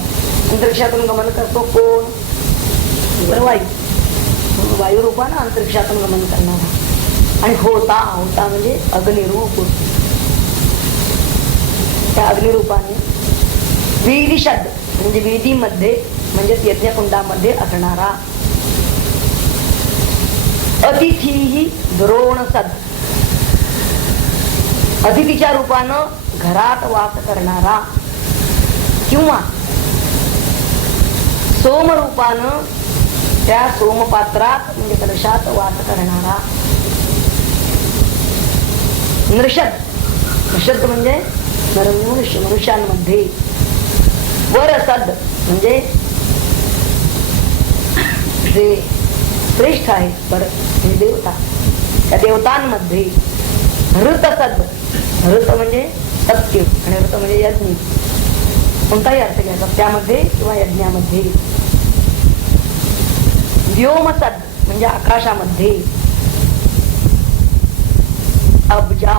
अंतरिक्षातून गमन करतो कोण तर वायू. वायुरूपाने अंतरिक्षातून गमन करणारा. आणि होता होता म्हणजे अग्निरूप. त्या अग्निरूपाने वेदी शब्द म्हणजे वेदीमध्ये म्हणजे यज्ञकुंडामध्ये असणारा. अतिथी द्रोण सद अतिथीच्या रूपानं घरात वास करणारा किंवा सोमरूपानं त्या सोमपात्रात म्हणजे कलशात वास करणारा. नृषद नृषद म्हणजे नरमनुष्य मनुष्यांमध्ये. वरसद म्हणजे जे श्रेष्ठ आहे वर म्हणजे देवता, त्या देवतांमध्ये. ऋतसद ऋत म्हणजे सत्य आणि ऋत म्हणजे यज्ञ. कोणताही अर्थ घ्यायचा त्यामध्ये किंवा यज्ञामध्ये. व्योमसद म्हणजे आकाशामध्ये. अब्जा